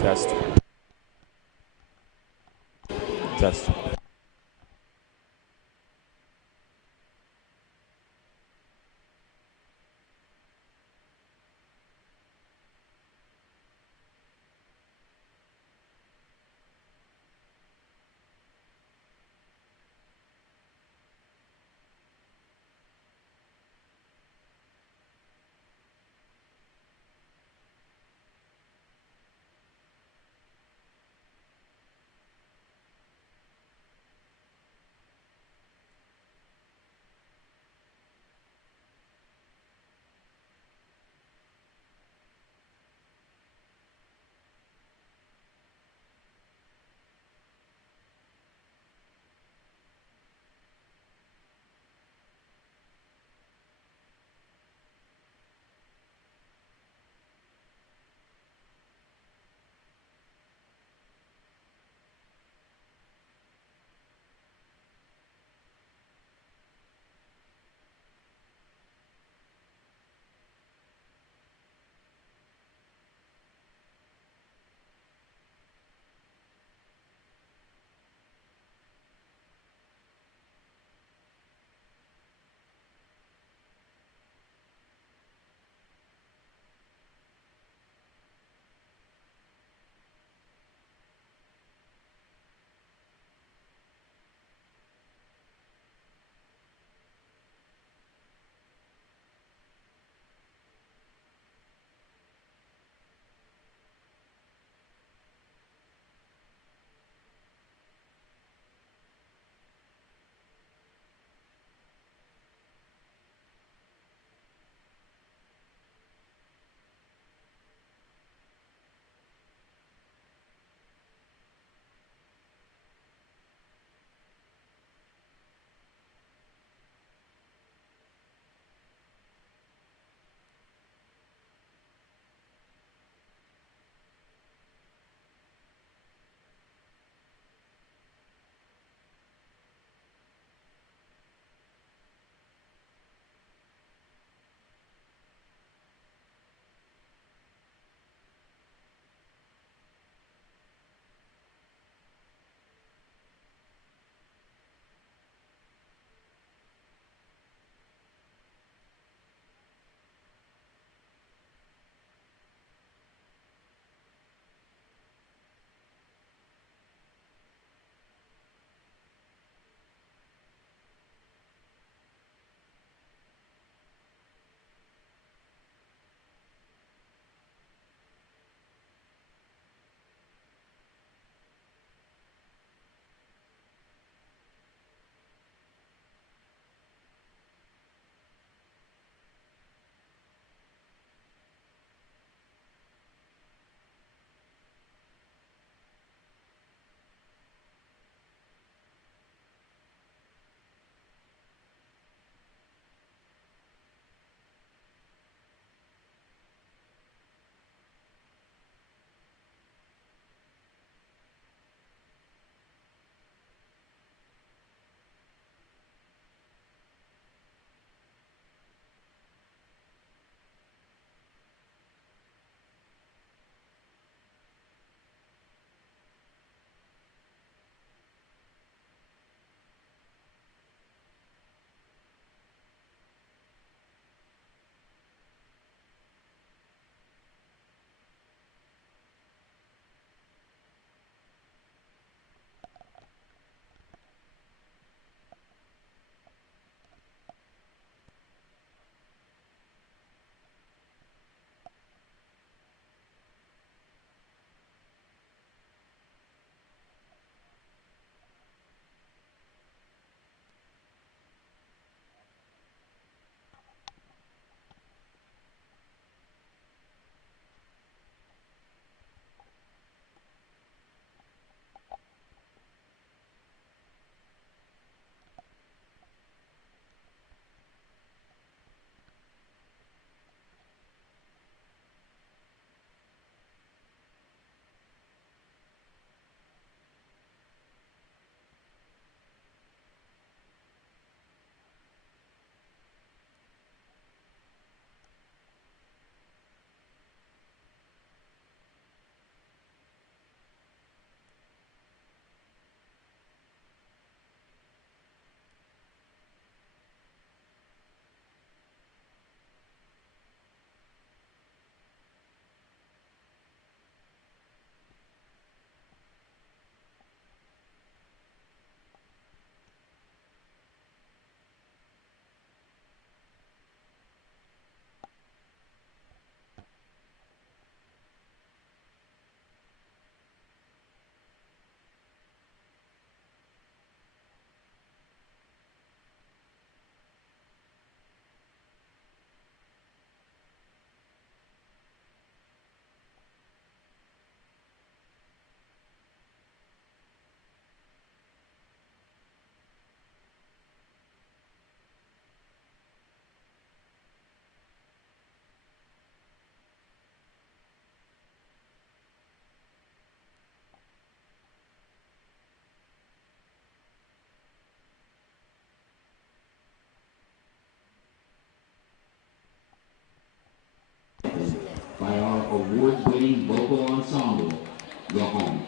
Test. Test. award-winning vocal ensemble, The Home.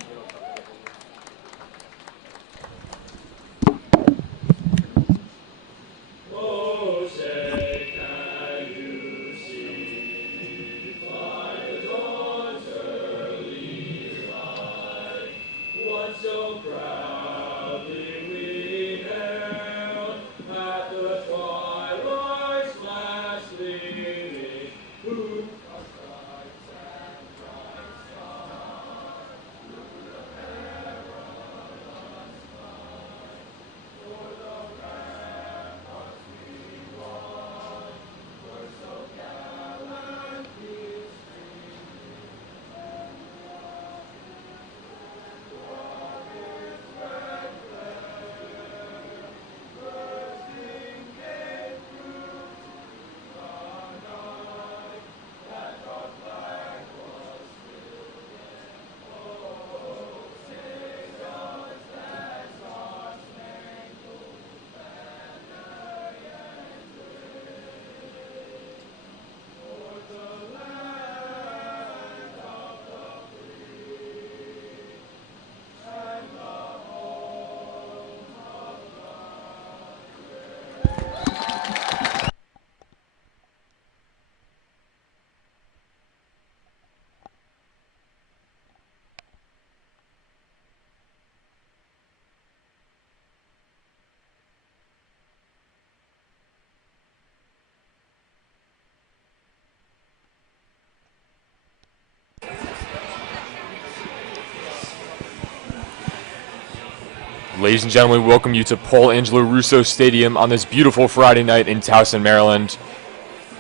Ladies and gentlemen, we welcome you to Paul Angelo Russo Stadium on this beautiful Friday night in Towson, Maryland,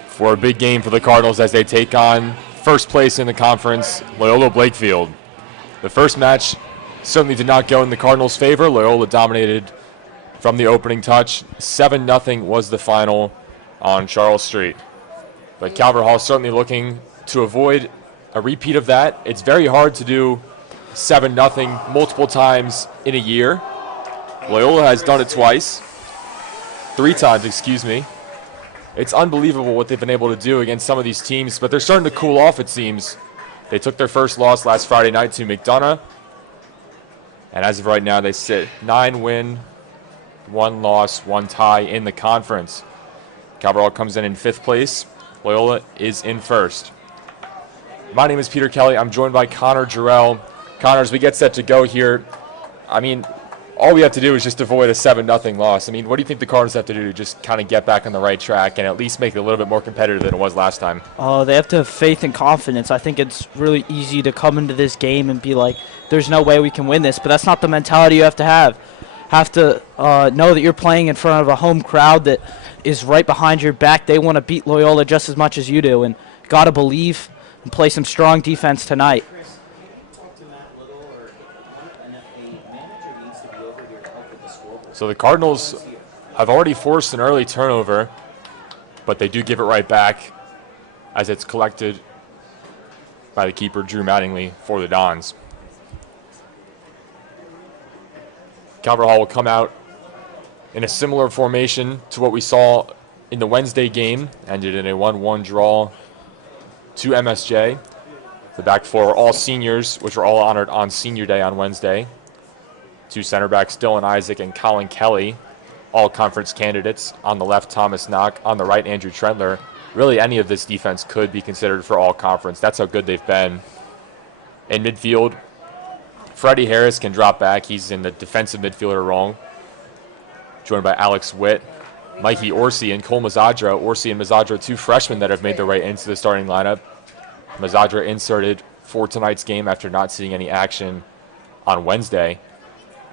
for a big game for the Cardinals as they take on first place in the conference, Loyola Blakefield. The first match certainly did not go in the Cardinals' favor. Loyola dominated from the opening touch. 7-0 was the final on Charles Street. But Calvert Hall certainly looking to avoid a repeat of that. It's very hard to do 7-0 multiple times in a year. Loyola has done it three times, excuse me. It's unbelievable what they've been able to do against some of these teams, but they're starting to cool off, it seems. They took their first loss last Friday night to McDonough, and as of right now, they sit 9-win, 1 loss, 1 tie in the conference. Calvert Hall comes in 5th place. Loyola is in 1st. My name is Peter Kelly. I'm joined by Connor Jarrell. Connor, as we get set to go here, all we have to do is just avoid a 7-0 loss. What do you think the Cardinals have to do to just kind of get back on the right track and at least make it a little bit more competitive than it was last time? They have to have faith and confidence. I think it's really easy to come into this game and be like, there's no way we can win this, but that's not the mentality you have to have. Have to know that you're playing in front of a home crowd that is right behind your back. They want to beat Loyola just as much as you do, and got to believe and play some strong defense tonight. So the Cardinals have already forced an early turnover, but they do give it right back as it's collected by the keeper, Drew Mattingly, for the Dons. Calvert Hall will come out in a similar formation to what we saw in the Wednesday game, ended in a 1-1 draw to MSJ. The back four are all seniors, which were all honored on Senior Day on Wednesday. 2 center backs, Dylan Isaac and Colin Kelly, all conference candidates. On the left, Thomas Knock. On the right, Andrew Trendler. Really, any of this defense could be considered for all conference. That's how good they've been. In midfield, Freddie Harris can drop back. He's in the defensive midfielder role, joined by Alex Witt, Mikey Orsi, and Cole Mazzadra. Orsi and Mazzadra, 2 freshmen that have made their way into the starting lineup. Mazzadra inserted for tonight's game after not seeing any action on Wednesday.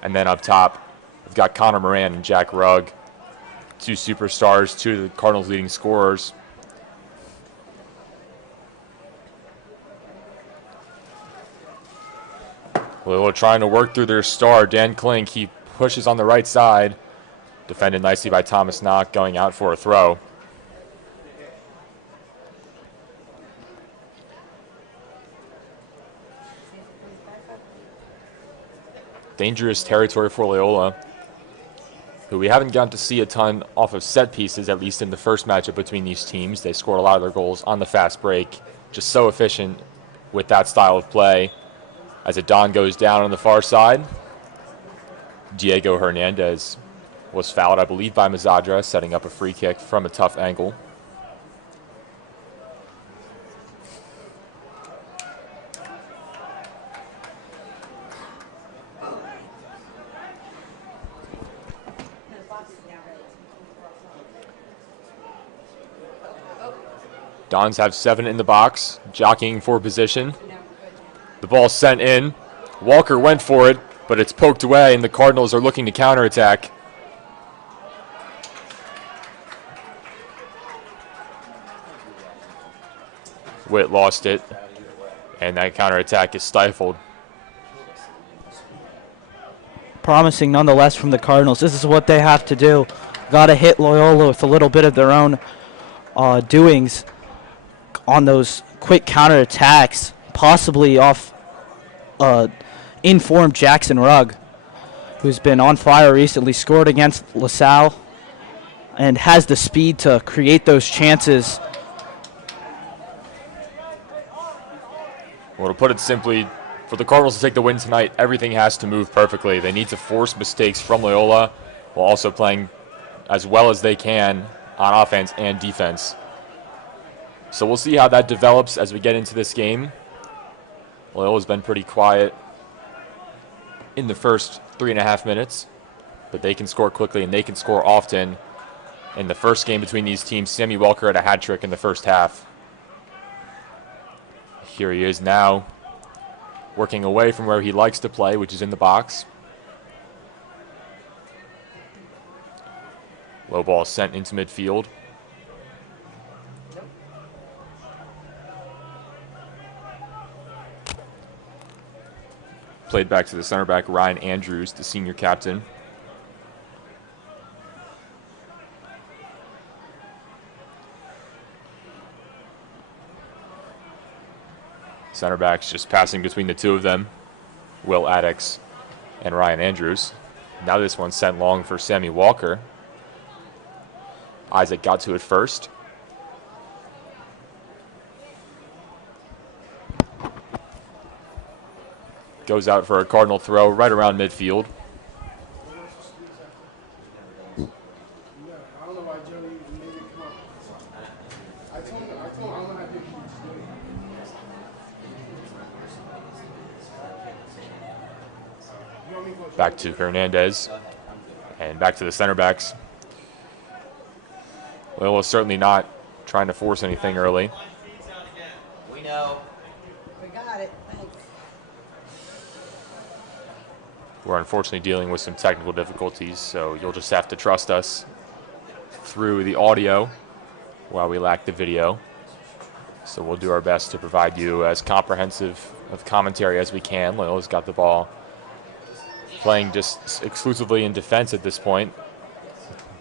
And then up top, we've got Connor Moran and Jack Rugg, 2 superstars, 2 of the Cardinals' leading scorers. Loyola trying to work through their star, Dan Klink. He pushes on the right side, defended nicely by Thomas Knock, going out for a throw. Dangerous territory for Loyola, who we haven't gotten to see a ton off of set pieces, at least in the first matchup between these teams. They scored a lot of their goals on the fast break, just so efficient with that style of play. As a Don goes down on the far side, Diego Hernandez was fouled, I believe, by Mazadra, setting up a free kick from a tough angle. Dons have 7 in the box, jockeying for position. The ball sent in. Walker went for it, but it's poked away, and the Cardinals are looking to counterattack. Witt lost it, and that counterattack is stifled. Promising nonetheless from the Cardinals. This is what they have to do. Got to hit Loyola with a little bit of their own doings on those quick counterattacks, possibly off informed Jackson Rugg, who's been on fire recently, scored against LaSalle, and has the speed to create those chances. Well, to put it simply, for the Cardinals to take the win tonight, everything has to move perfectly. They need to force mistakes from Loyola while also playing as well as they can on offense and defense. So we'll see how that develops as we get into this game. Loyola's been pretty quiet in the first 3.5 minutes, but they can score quickly and they can score often. In the first game between these teams, Sammy Welker had a hat trick in the first half. Here he is now, working away from where he likes to play, which is in the box. Low ball sent into midfield. Played back to the center back, Ryan Andrews, the senior captain. Center backs just passing between the two of them, Will Addix and Ryan Andrews. Now this one's sent long for Sammy Walker. Isaac got to it first. Goes out for a Cardinal throw right around midfield. Back to Hernandez. And back to the center backs. Loyola's certainly not trying to force anything early. We know. We got it. Thanks. We're unfortunately dealing with some technical difficulties, so you'll just have to trust us through the audio while we lack the video. So we'll do our best to provide you as comprehensive of commentary as we can. Loyola's got the ball, playing just exclusively in defense at this point.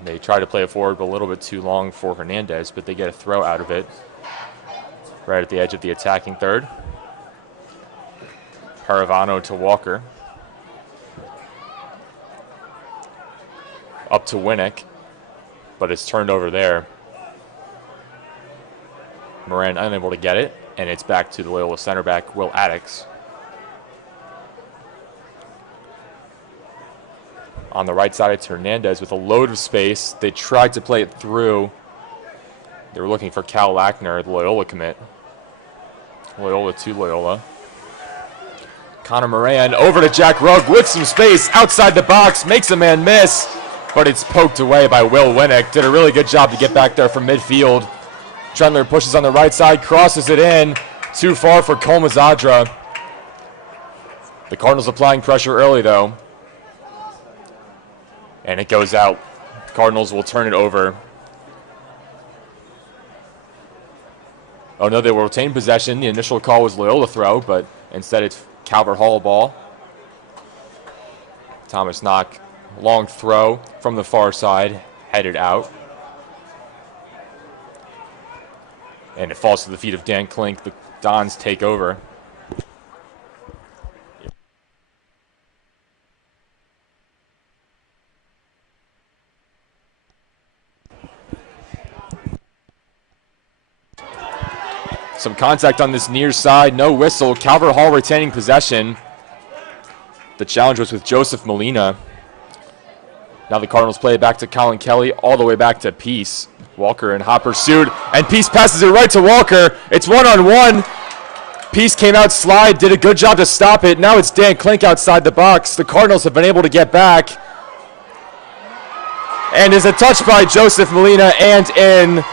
They try to play it forward, but a little bit too long for Hernandez, but they get a throw out of it right at the edge of the attacking third. Paravano to Walker. Up to Winnick, but it's turned over there. Moran unable to get it, and it's back to the Loyola center back, Will Addix. On the right side, it's Hernandez with a load of space. They tried to play it through. They were looking for Cal Lackner, the Loyola commit. Loyola to Loyola. Connor Moran over to Jack Rugg with some space outside the box. Makes a man miss, but it's poked away by Will Winnick. Did a really good job to get back there from midfield. Trendler pushes on the right side, crosses it in. Too far for Kolmazadra. The Cardinals applying pressure early, though. And it goes out. The Cardinals will turn it over. Oh no, they will retain possession. The initial call was Loyola throw, but instead it's Calvert Hall ball. Thomas Knock, long throw from the far side, headed out. And it falls to the feet of Dan Klink. The Dons take over. Some contact on this near side, no whistle. Calvert Hall retaining possession. The challenge was with Joseph Molina. Now the Cardinals play it back to Colin Kelly, all the way back to Peace. Walker in hot pursuit, and Peace passes it right to Walker. It's one-on-one. Peace came out slide, did a good job to stop it. Now it's Dan Klink outside the box. The Cardinals have been able to get back. And is a touch by Joseph Molina and in.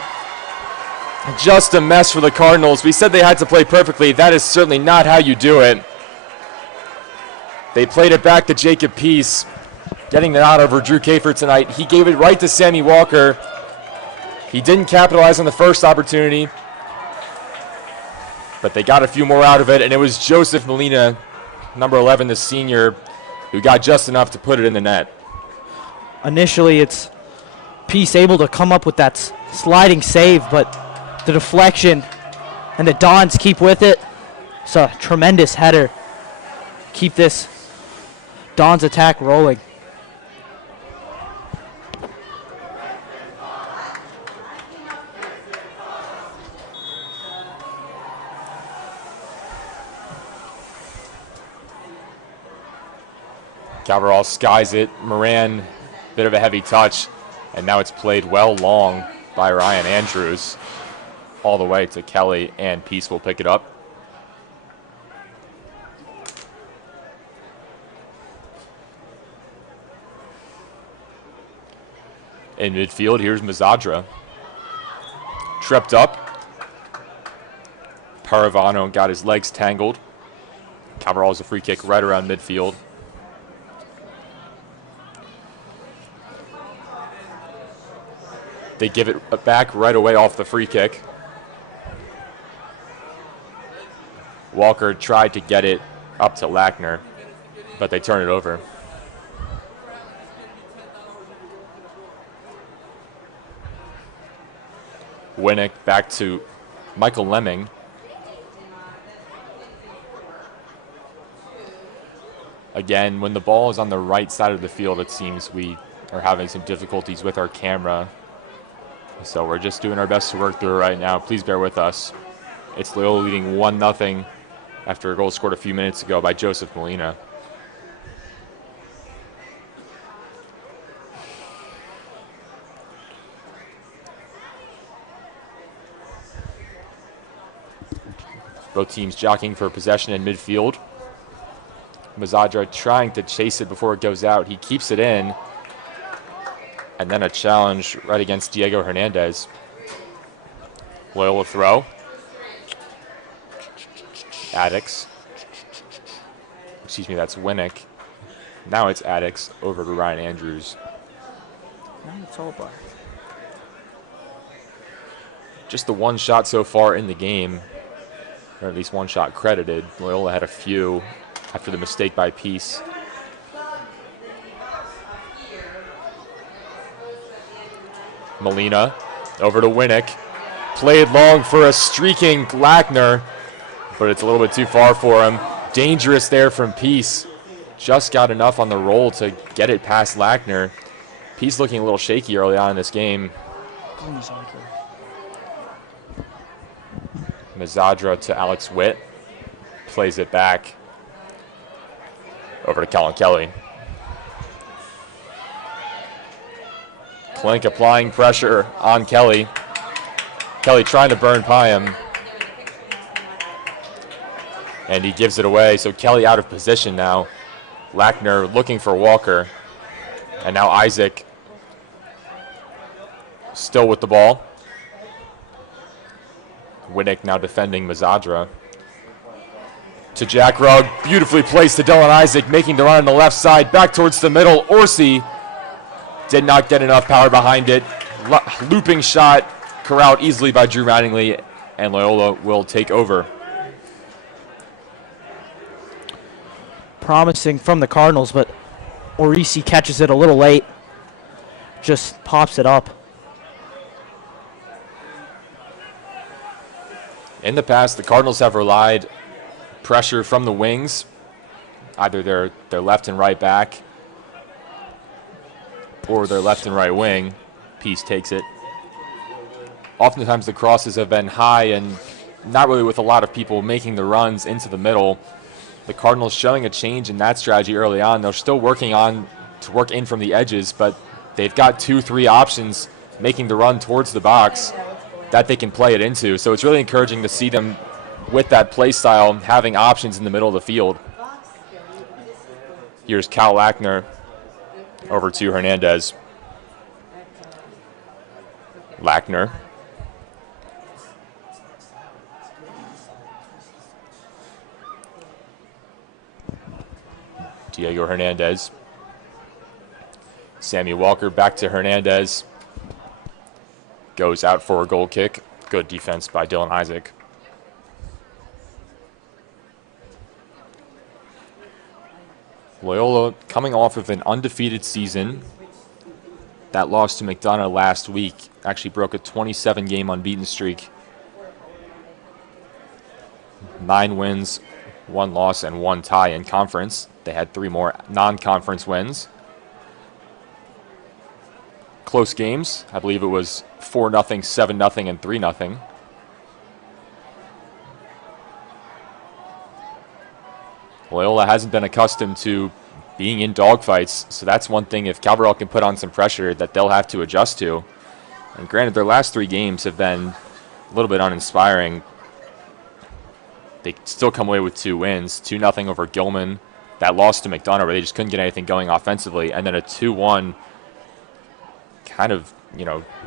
Just a mess for the Cardinals. We said they had to play perfectly. That is certainly not how you do it. They played it back to Jacob Peace, getting the nod over Drew Kafer tonight. He gave it right to Sammy Walker. He didn't capitalize on the first opportunity, but they got a few more out of it, and it was Joseph Molina, number 11, the senior, who got just enough to put it in the net. Initially, it's Peace able to come up with that sliding save, but the deflection and the Dons keep with it. It's a tremendous header. Keep this Dons attack rolling. Calverall skies it. Moran, bit of a heavy touch, and now it's played well long by Ryan Andrews. All the way to Kelly, and Peace will pick it up. In midfield, here's Mazadra. Tripped up. Paravano got his legs tangled. Calverall has a free kick right around midfield. They give it back right away off the free kick. Walker tried to get it up to Lackner, but they turn it over. Winnick back to Michael Lemming. Again, when the ball is on the right side of the field, it seems we are having some difficulties with our camera. So we're just doing our best to work through it right now. Please bear with us. It's Loyola leading 1-0 after a goal scored a few minutes ago by Joseph Molina. Both teams jockeying for possession in midfield. Mazadra trying to chase it before it goes out. He keeps it in. And then a challenge right against Diego Hernandez. Loyola throw. Addix. Excuse me, that's Winnick. Now it's Addix over to Ryan Andrews. Now it's over. Just the one shot so far in the game, or at least one shot credited. Loyola had a few after the mistake by Peace. Molina over to Winnick. Played long for a streaking Lackner, but it's a little bit too far for him. Dangerous there from Peace. Just got enough on the roll to get it past Lackner. Peace looking a little shaky early on in this game. Mazadra to Alex Witt. Plays it back over to Colin Kelly. Klink applying pressure on Kelly. Kelly trying to burn by him. And he gives it away, so Kelly out of position now. Lackner looking for Walker. And now Isaac still with the ball. Winnick now defending Mazadra. To Jack Rugg, beautifully placed to Dylan Isaac, making the run on the left side, back towards the middle. Orsi did not get enough power behind it. Looping shot, corralled easily by Drew Mattingly, and Loyola will take over. Promising from the Cardinals, but Orisi catches it a little late. Just pops it up. In the past, the Cardinals have relied pressure from the wings, either their left and right back or their left and right wing. Peace takes it. Oftentimes the crosses have been high and not really with a lot of people making the runs into the middle. The Cardinals showing a change in that strategy early on. They're still working on to work in from the edges, but they've got 2-3 options making the run towards the box that they can play it into. So it's really encouraging to see them with that play style, having options in the middle of the field. Here's Cal Lackner over to Hernandez. Lackner. Diego Hernandez. Sammy Walker back to Hernandez. Goes out for a goal kick. Good defense by Dylan Isaac. Loyola coming off of an undefeated season. That loss to McDonough last week actually broke a 27-game unbeaten streak. 9 wins, 1 loss, and 1 tie in conference. They had 3 more non-conference wins. Close games. I believe it was 4-0, 7-0, and 3-0. Loyola hasn't been accustomed to being in dogfights, so that's one thing if Cabral can put on some pressure that they'll have to adjust to. And granted, their last 3 games have been a little bit uninspiring. They still come away with 2 wins, 2-0 over Gilman. That loss to McDonough where they just couldn't get anything going offensively, and then a 2-1 kind of,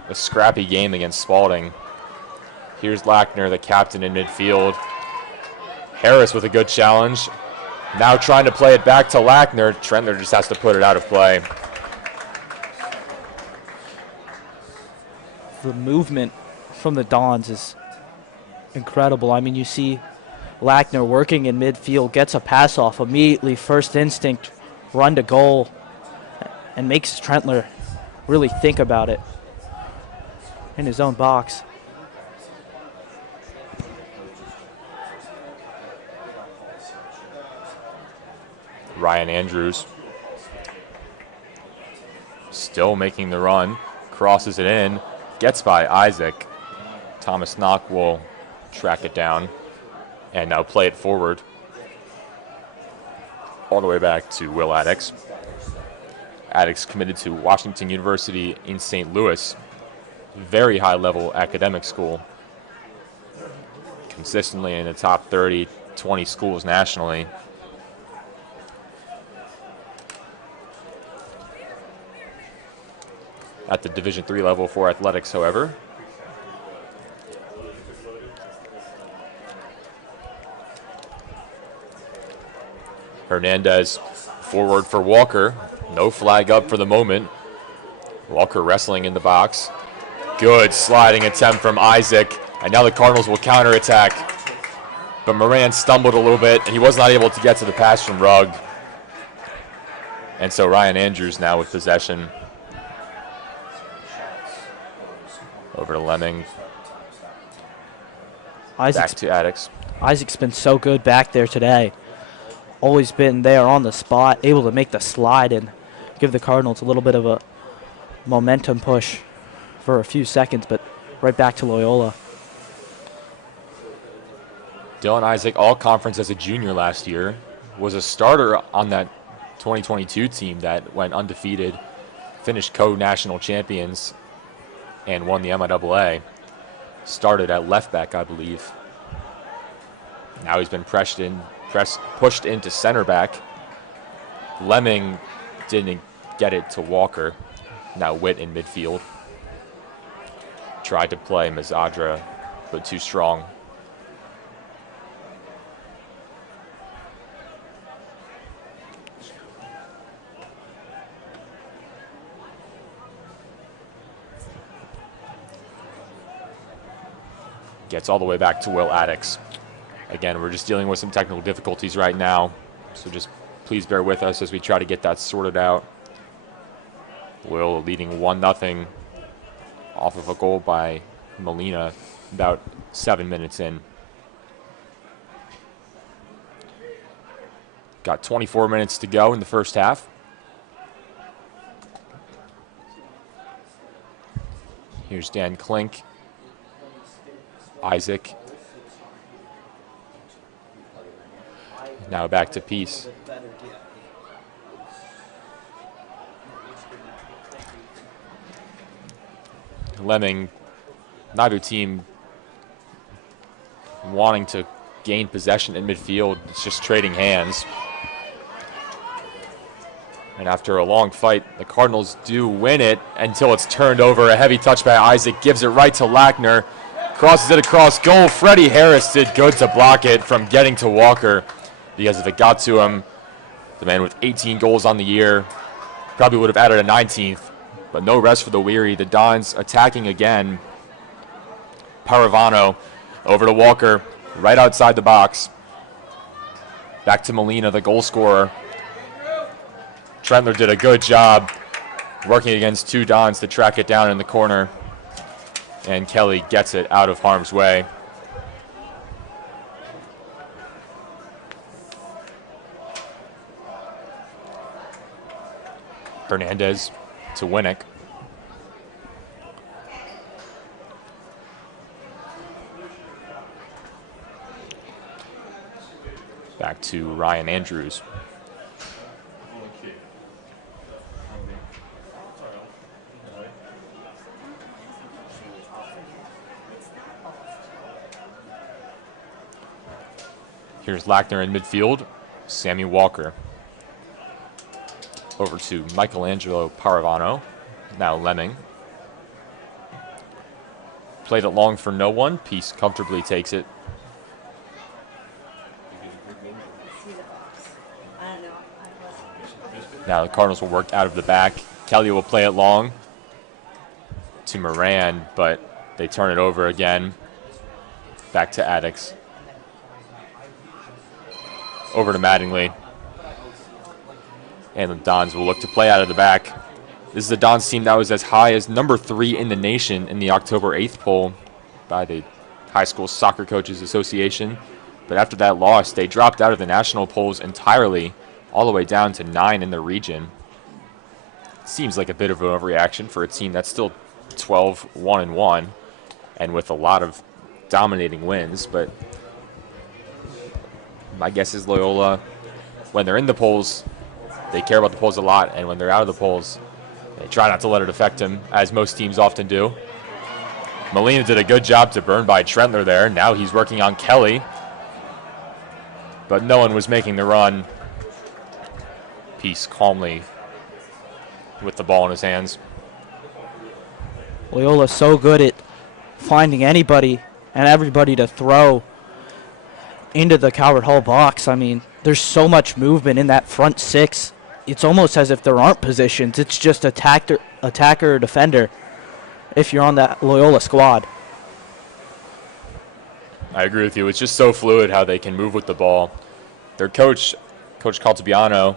a scrappy game against Spalding. Here's Lackner, the captain in midfield. Harris with a good challenge. Now trying to play it back to Lackner. Trentler just has to put it out of play. The movement from the Dons is incredible. I mean, you see Lackner working in midfield, gets a pass off immediately, first instinct, run to goal, and makes Trentler really think about it in his own box. Ryan Andrews still making the run, crosses it in, gets by Isaac. Thomas Knock will track it down and now play it forward all the way back to Will Addix. Addix committed to Washington University in St. Louis. Very high-level academic school. Consistently in the top 30, 20 schools nationally. At the Division III level for athletics, however. Hernandez forward for Walker. No flag up for the moment. Walker wrestling in the box. Good sliding attempt from Isaac. And now the Cardinals will counterattack. But Moran stumbled a little bit, and he was not able to get to the pass from Rugg. And so Ryan Andrews now with possession. Over to Lemming. Back to Addix. Isaac's been so good back there today. Always been there on the spot, able to make the slide and give the Cardinals a little bit of a momentum push for a few seconds, but right back to Loyola. Dylan Isaac, all conference as a junior last year, was a starter on that 2022 team that went undefeated, finished co-national champions, and won the MIAA. Started at left back, I believe. Now he's been pushed into center back. Lemming didn't get it to Walker. Now Witt in midfield. Tried to play Mazadra, but too strong. Gets all the way back to Will Addix. Again, we're just dealing with some technical difficulties right now, so just please bear with us as we try to get that sorted out. Will leading 1-0 off of a goal by Molina about 7 minutes in. Got 24 minutes to go in the first half. Here's Dan Klink. Isaac Now back to Peace. Lemming, neither team wanting to gain possession in midfield. It's just trading hands. And after a long fight, the Cardinals do win it until it's turned over. A heavy touch by Isaac gives it right to Lackner. Crosses it across goal. Freddie Harris did good to block it from getting to Walker, because if it got to him, the man with 18 goals on the year probably would have added a 19th. But no rest for the weary. The Dons attacking again. Paravano over to Walker, right outside the box. Back to Molina, the goal scorer. Trentler did a good job working against two Dons to track it down in the corner. And Kelly gets it out of harm's way. Hernandez to Winnick. Back to Ryan Andrews. Here's Lackner in midfield. Sammy Walker. Over to Michelangelo Paravano. Now Lemming. Played it long for no one. Peace comfortably takes it. Now the Cardinals will work out of the back. Kelly will play it long to Moran, but they turn it over again. Back to Addicks. Over to Mattingly. And the Dons will look to play out of the back. This is the Dons team that was as high as number 3 in the nation in the October 8th poll by the High School Soccer Coaches Association. But after that loss, they dropped out of the national polls entirely, all the way down to 9 in the region. Seems like a bit of an overreaction for a team that's still 12-1-1 and with a lot of dominating wins. But my guess is Loyola, when they're in the polls, they care about the polls a lot, and when they're out of the polls, they try not to let it affect them, as most teams often do. Molina did a good job to burn by Trentler there. Now he's working on Kelly, but no one was making the run. Peace calmly with the ball in his hands. Loyola's so good at finding anybody and everybody to throw into the Coward Hall box. I mean, there's so much movement in that front six. It's almost as if there aren't positions. It's just attacker, or defender if you're on that Loyola squad. I agree with you. It's just so fluid how they can move with the ball. Their coach, Coach Caltabiano,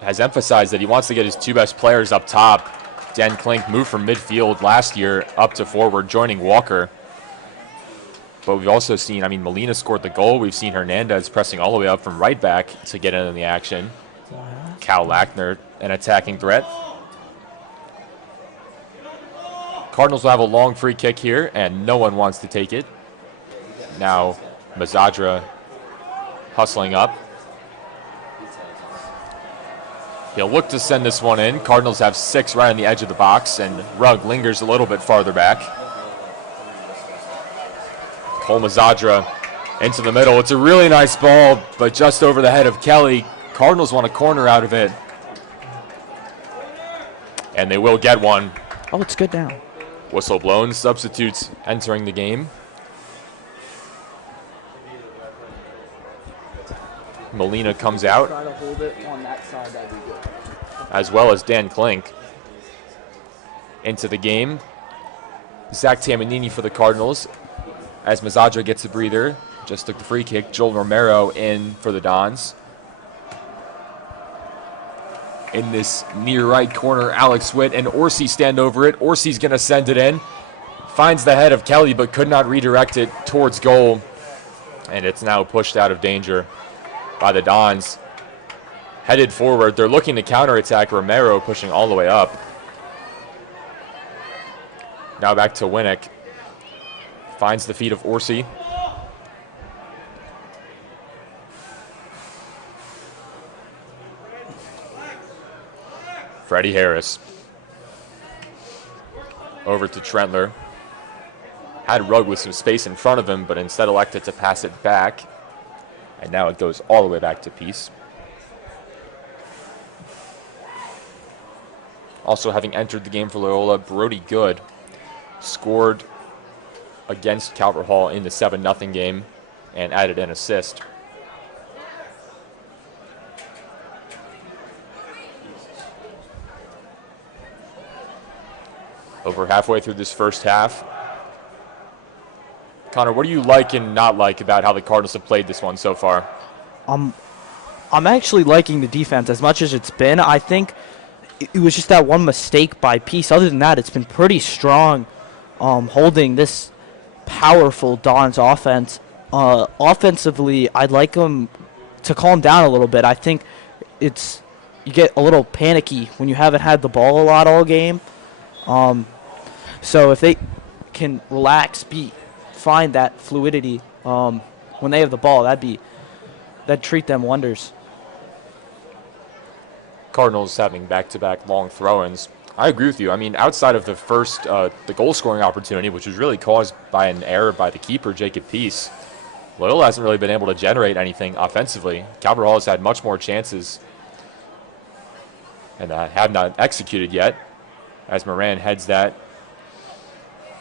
has emphasized that he wants to get his two best players up top. Dan Klink moved from midfield last year up to forward, joining Walker. But we've also seen, Molina scored the goal. We've seen Hernandez pressing all the way up from right back to get in the action. Cal Lackner, an attacking threat. Cardinals will have a long free kick here, and no one wants to take it. Now Mazadra hustling up. He'll look to send this one in. Cardinals have 6 right on the edge of the box, and Rugg lingers a little bit farther back. Cole Mazadra into the middle. It's a really nice ball, but just over the head of Kelly. Cardinals want a corner out of it. And they will get one. Oh, it's good now. Whistle blown, substitutes entering the game. Molina comes out, Try to hold it on that side, that'd be good. as well as Dan Klink. Into the game. Zach Tamanini for the Cardinals. As Mazadra gets a breather, just took the free kick. Joel Romero in for the Dons. In this near right corner, Alex Witt and Orsi stand over it. Orsi's going to send it in. Finds the head of Kelly, but could not redirect it towards goal. And it's now pushed out of danger by the Dons. Headed forward, they're looking to counterattack. Romero pushing all the way up. Now back to Winnick. Finds the feet of Orsi. Freddie Harris. Over to Trentler. Had Rugg with some space in front of him, but instead elected to pass it back. And now it goes all the way back to Peace. Also having entered the game for Loyola, Brody Good scored against Calvert Hall in the 7-0 game and added an assist. Over halfway through this first half. Connor, what do you like and not like about how the Cardinals have played this one so far? I'm actually liking the defense as much as it's been. I think it was just that one mistake by Peace. Other than that, it's been pretty strong holding this powerful Dons offense. Offensively, I'd like them to calm down a little bit. I think you get a little panicky when you haven't had the ball a lot all game. So if they can relax, find that fluidity when they have the ball, that'd treat them wonders. Cardinals having back-to-back long throw-ins. I agree with you. I mean, outside of the first, the goal-scoring opportunity, which was really caused by an error by the keeper, Jacob Peace, Loyola hasn't really been able to generate anything offensively. Calvert Hall has had much more chances and have not executed yet, as Moran heads that,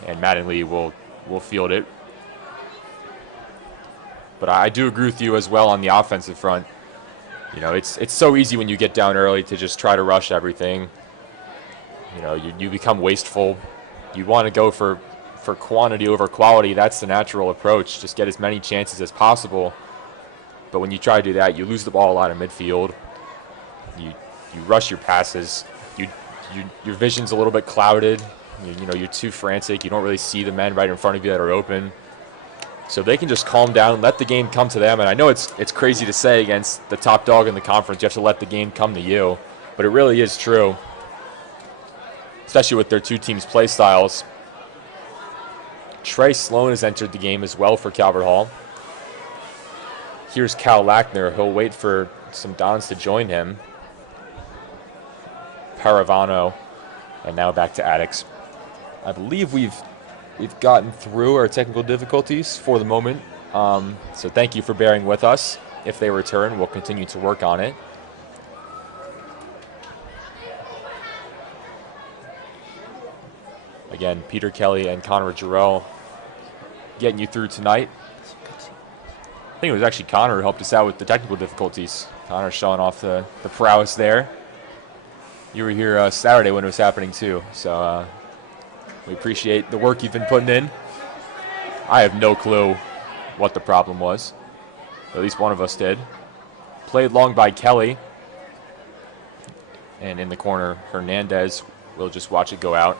and Mattingly will field it. But I do agree with you as well on the offensive front. You know, it's so easy when you get down early to just try to rush everything. You know, you become wasteful. You want to go for quantity over quality. That's the natural approach. Just get as many chances as possible. But when you try to do that, you lose the ball a lot in midfield. You rush your passes. Your vision's a little bit clouded. You know, you're too frantic. You don't really see the men right in front of you that are open. So they can just calm down, let the game come to them. And I know it's crazy to say against the top dog in the conference, you have to let the game come to you. But it really is true, especially with their two teams' play styles. Trey Sloan has entered the game as well for Calvert Hall. Here's Cal Lackner. He'll wait for some Dons to join him. Paravano, and now back to Addicts. I believe we've gotten through our technical difficulties for the moment. So thank you for bearing with us. If they return, we'll continue to work on it. Again, Peter Kelly and Connor Jarrell getting you through tonight. I think it was actually Connor who helped us out with the technical difficulties. Connor showing off the prowess there. You were here Saturday when it was happening too, so we appreciate the work you've been putting in. I have no clue what the problem was. At least one of us did. Played long by Kelly. And in the corner, Hernandez. We'll just watch it go out.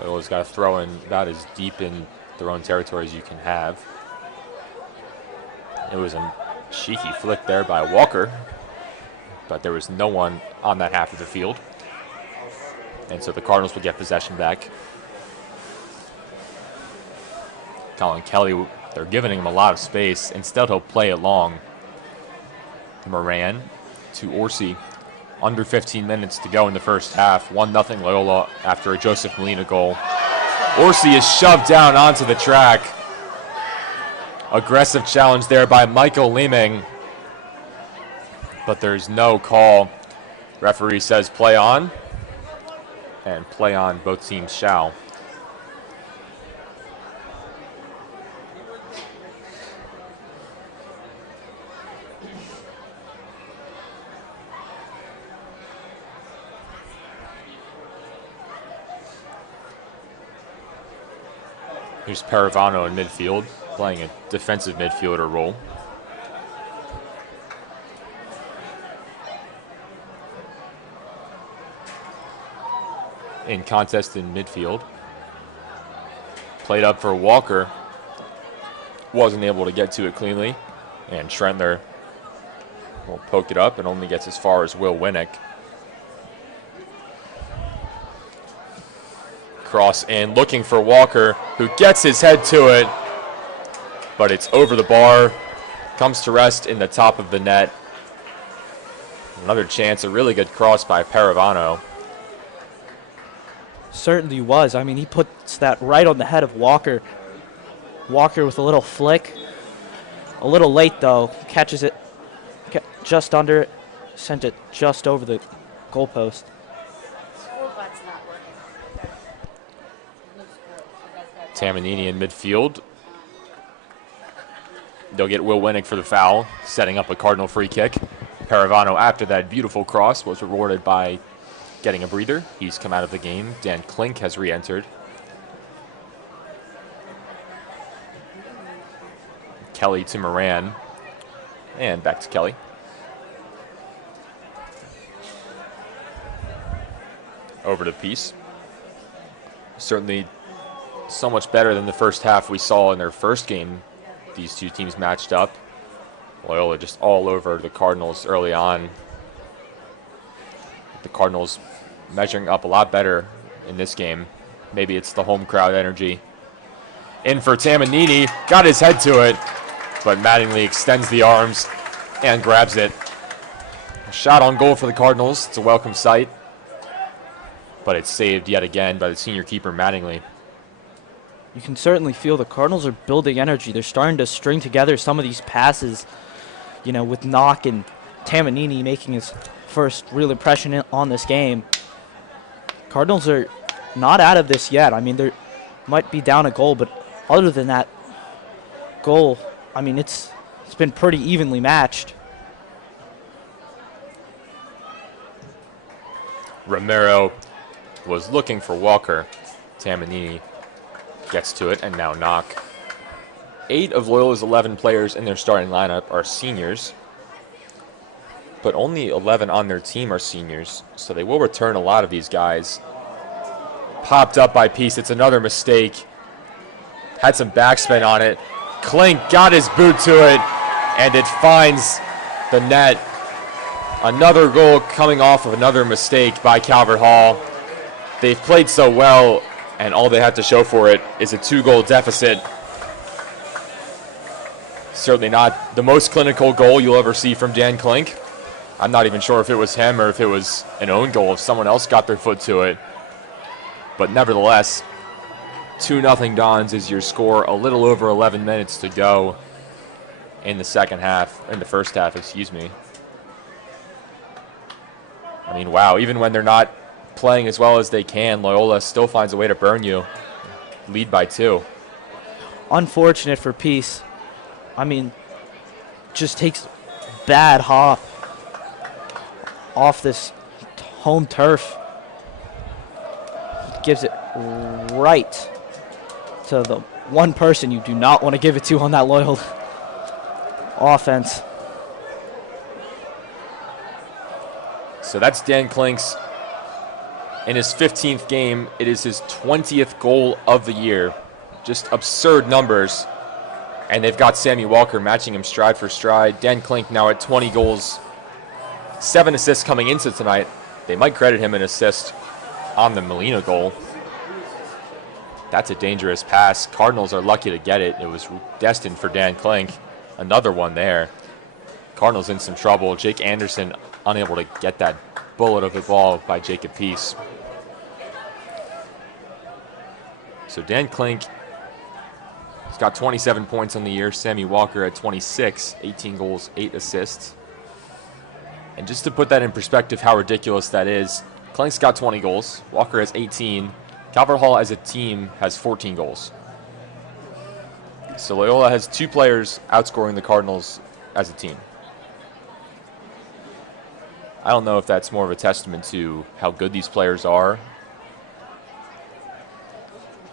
Loyola's got to throw in about as deep in their own territory as you can have. It was a cheeky flick there by Walker, but there was no one on that half of the field. And so the Cardinals will get possession back. Colin Kelly, they're giving him a lot of space. Instead, he'll play it long. Moran to Orsi. Under 15 minutes to go in the first half. 1-0 Loyola after a Joseph Molina goal. Orsi is shoved down onto the track. Aggressive challenge there by Michael Leeming. But there's no call. Referee says play on. And play on, both teams shall. Here's Paravano in midfield, playing a defensive midfielder role. In contest in midfield. Played up for Walker. Wasn't able to get to it cleanly. And Trentler will poke it up and only gets as far as Will Winnick. Cross in, looking for Walker, who gets his head to it, but it's over the bar. Comes to rest in the top of the net. Another chance, a really good cross by Paravano. Certainly was. I mean, he puts that right on the head of Walker. Walker with a little flick. A little late, though. Catches it just under it. Sent it just over the goalpost. Tamanini in midfield. They'll get Will Winnick for the foul, setting up a Cardinal free kick. Paravano, after that beautiful cross, was rewarded by getting a breather. He's come out of the game. Dan Klink has re-entered. Kelly to Moran. And back to Kelly. Over to Peace. Certainly so much better than the first half we saw in their first game. These two teams matched up. Loyola just all over the Cardinals early on. The Cardinals measuring up a lot better in this game. Maybe it's the home crowd energy. In for Tamanini, got his head to it, but Mattingly extends the arms and grabs it. A shot on goal for the Cardinals. It's a welcome sight, but it's saved yet again by the senior keeper Mattingly. You can certainly feel the Cardinals are building energy. They're starting to string together some of these passes, you know, with Knock and Tamanini making his first real impression on this game. Cardinals are not out of this yet. I mean, they might be down a goal, but other than that goal, I mean, it's been pretty evenly matched. Romero was looking for Walker. Tamanini gets to it, and now Knock. 8 of Loyola's 11 players in their starting lineup are seniors, but only 11 on their team are seniors, so they will return a lot of these guys. Popped up by Peace. It's another mistake. Had some backspin on it. Klink got his boot to it, and it finds the net. Another goal coming off of another mistake by Calvert Hall. They've played so well, and all they have to show for it is a 2-goal deficit. Certainly not the most clinical goal you'll ever see from Dan Klink. I'm not even sure if it was him or if it was an own goal, if someone else got their foot to it. But nevertheless, 2-0 Dons is your score. A little over 11 minutes to go in the first half, excuse me. I mean, wow, even when they're not playing as well as they can, Loyola still finds a way to burn you. Lead by 2. Unfortunate for Peace. I mean, just takes bad hop off this home turf. Gives it right to the one person you do not want to give it to on that Loyola offense. So that's Dan Klink's. In his 15th game, it is his 20th goal of the year. Just absurd numbers. And they've got Sammy Walker matching him stride for stride. Dan Klink now at 20 goals, 7 assists coming into tonight. They might credit him an assist on the Molina goal. That's a dangerous pass. Cardinals are lucky to get it. It was destined for Dan Klink. Another one there. Cardinals in some trouble. Jake Anderson unable to get that bullet of the ball by Jacob Peace. So Dan Klink has got 27 points on the year. Sammy Walker at 26, 18 goals, 8 assists. And just to put that in perspective how ridiculous that is, Klink's got 20 goals. Walker has 18. Calvert Hall as a team has 14 goals. So Loyola has 2 players outscoring the Cardinals as a team. I don't know if that's more of a testament to how good these players are.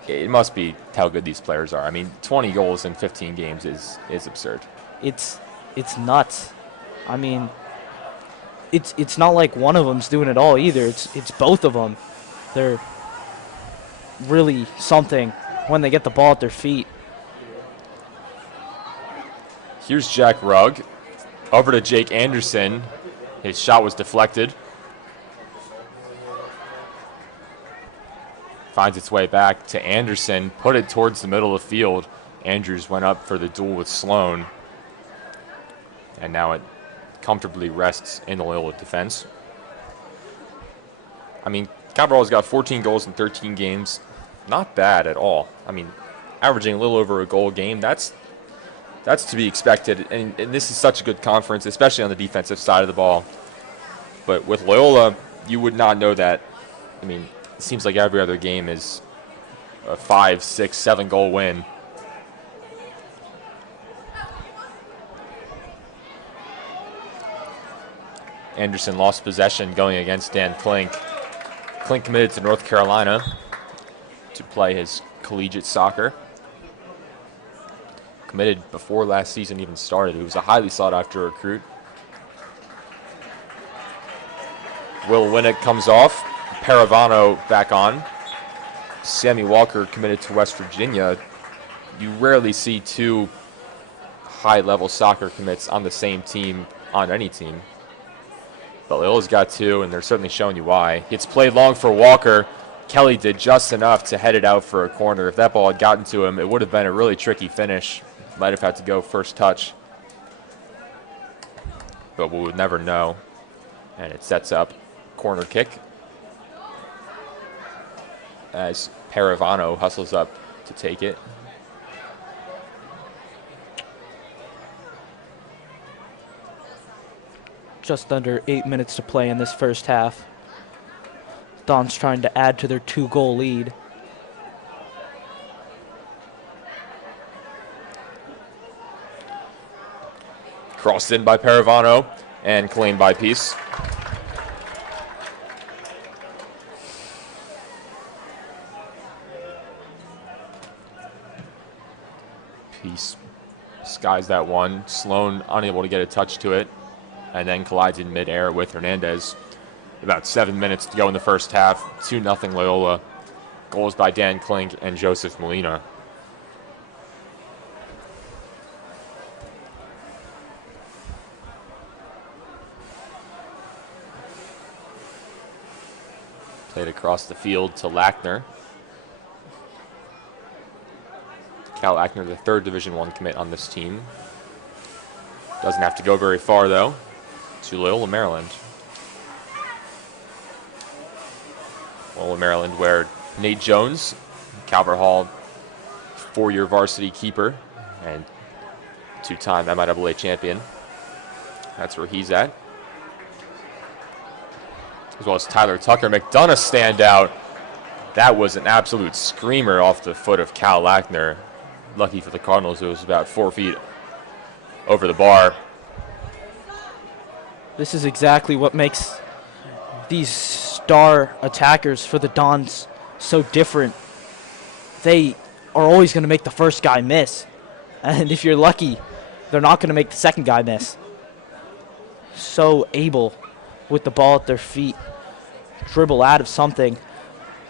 It must be how good these players are. I mean, 20 goals in 15 games is absurd. It's nuts. I mean, it's not like one of them's doing it all either. It's both of them. They're really something when they get the ball at their feet. Here's Jack Rugg. Over to Jake Anderson. His shot was deflected. finds its way back to Anderson, put it towards the middle of the field. Andrews went up for the duel with Sloan. And now it comfortably rests in the Loyola defense. I mean, Caballer's got 14 goals in 13 games. Not bad at all. I mean, averaging a little over a goal a game, that's to be expected. And this is such a good conference, especially on the defensive side of the ball. But with Loyola, you would not know that. I mean, it seems like every other game is a 5, 6, 7 goal win. Anderson lost possession going against Dan Klink. Klink committed to North Carolina to play his collegiate soccer. Committed before last season even started. He was a highly sought-after recruit. Will Winnick comes off. Paravano back on. Sammy Walker committed to West Virginia. You rarely see two high-level soccer commits on the same team, on any team. But Loyola's got two, and they're certainly showing you why. It's played long for Walker. Kelly did just enough to head it out for a corner. If that ball had gotten to him, it would have been a really tricky finish. Might have had to go first touch. But we would never know. And it sets up corner kick as Paravano hustles up to take it. Just under 8 minutes to play in this first half. Don's trying to add to their 2-goal lead. Crossed in by Paravano and claimed by Peace. Peace skies that one. Sloan unable to get a touch to it, and then collides in midair with Hernandez. About 7 minutes to go in the first half. 2-0 Loyola. Goals by Dan Klink and Joseph Molina. Played across the field to Lackner. Cal Lackner, the third Division I commit on this team. Doesn't have to go very far, though, to Loyola, Maryland. Loyola, Maryland, where Nate Jones, Calvert Hall, 4-year varsity keeper and 2-time MIAA champion. That's where he's at. As well as Tyler Tucker. McDonough standout. That was an absolute screamer off the foot of Cal Lackner. Lucky for the Cardinals, it was about 4 feet over the bar. This is exactly what makes these star attackers for the Dons so different. They are always going to make the first guy miss. And if you're lucky, they're not going to make the second guy miss. So able with the ball at their feet, dribble out of something,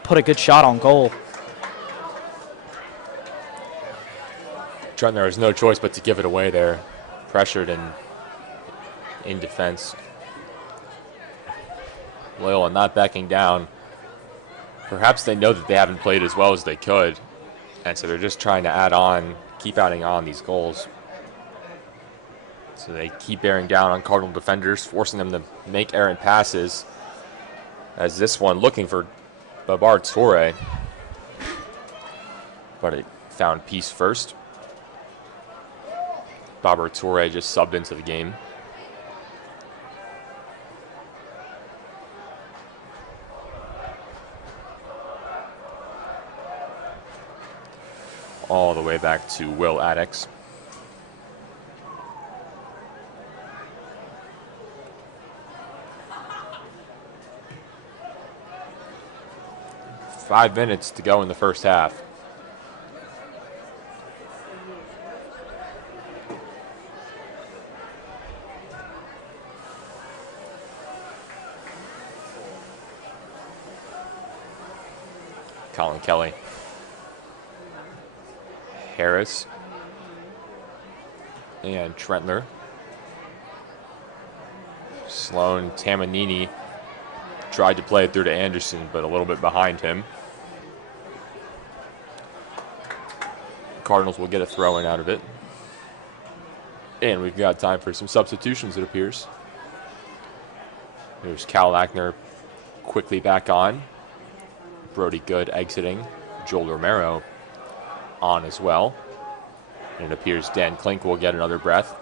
put a good shot on goal. Trentner has no choice but to give it away there. Pressured and in defense. Loyola not backing down. Perhaps they know that they haven't played as well as they could, and so they're just trying to add on, keep adding on these goals. So they keep bearing down on Cardinal defenders, forcing them to make errant passes. As this one looking for Babar Toure, but it found Peace first. Babar Toure just subbed into the game. All the way back to Will Addix. Five minutes to go in the first half. Colin Kelly. Harris. And Trentler. Sloan, Tamanini tried to play it through to Anderson, but a little bit behind him. Cardinals will get a throw in out of it. And we've got time for some substitutions, it appears. There's Cal Lackner quickly back on. Brody Good exiting. Joel Romero on as well. And it appears Dan Klink will get another breath.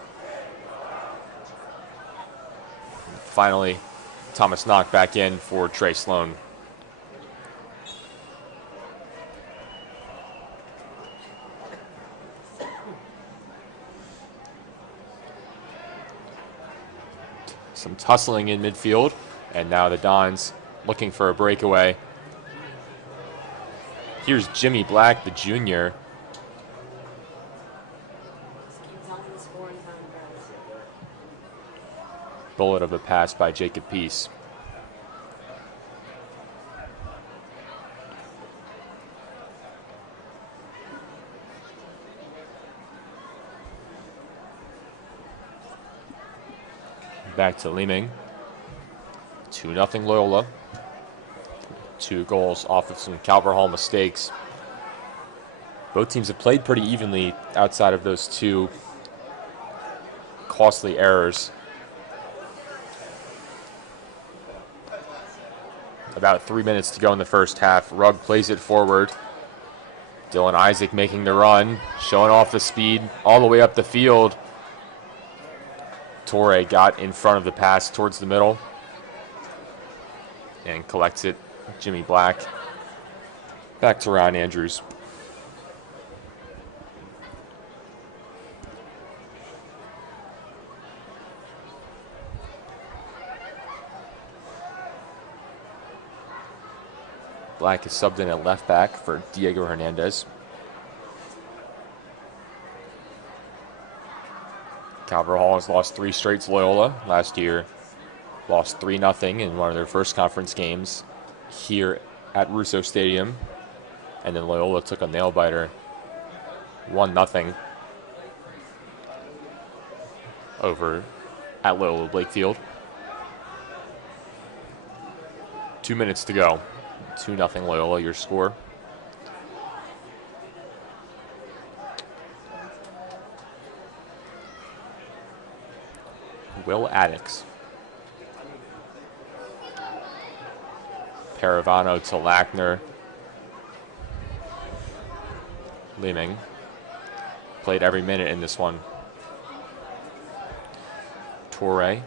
And finally, Thomas Knock back in for Trey Sloan. Some tussling in midfield, and now the Dons looking for a breakaway. Here's Jimmy Black, the junior. Bullet of a pass by Jacob Peace. Back to Leeming. 2-0 Loyola. 2 goals off of some Calvert Hall mistakes. Both teams have played pretty evenly outside of those 2 costly errors. About 3 minutes to go in the first half. Rugg plays it forward. Dylan Isaac making the run, showing off the speed all the way up the field. Torre got in front of the pass towards the middle and collects it. Jimmy Black back to Ryan Andrews. Black is subbed in at left back for Diego Hernandez. Calvert Hall has lost 3 straight to Loyola last year. Lost 3-0 in one of their first conference games here at Russo Stadium. And then Loyola took a nail-biter, 1-0 over at Loyola Blakefield. 2 minutes to go. 2-0 Loyola, your score. Will Addix. Paravano to Lackner. Leeming. Played every minute in this one. Torre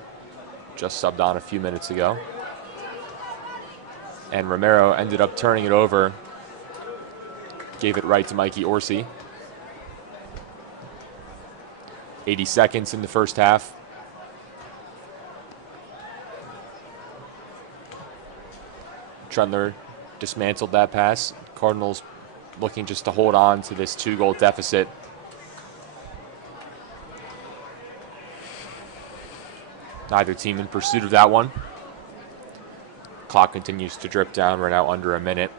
just subbed on a few minutes ago. And Romero ended up turning it over. Gave it right to Mikey Orsi. 80 seconds in the first half. Trentler dismantled that pass. Cardinals looking just to hold on to this 2-goal deficit. Neither team in pursuit of that one. Clock continues to drip down. We're now under a minute.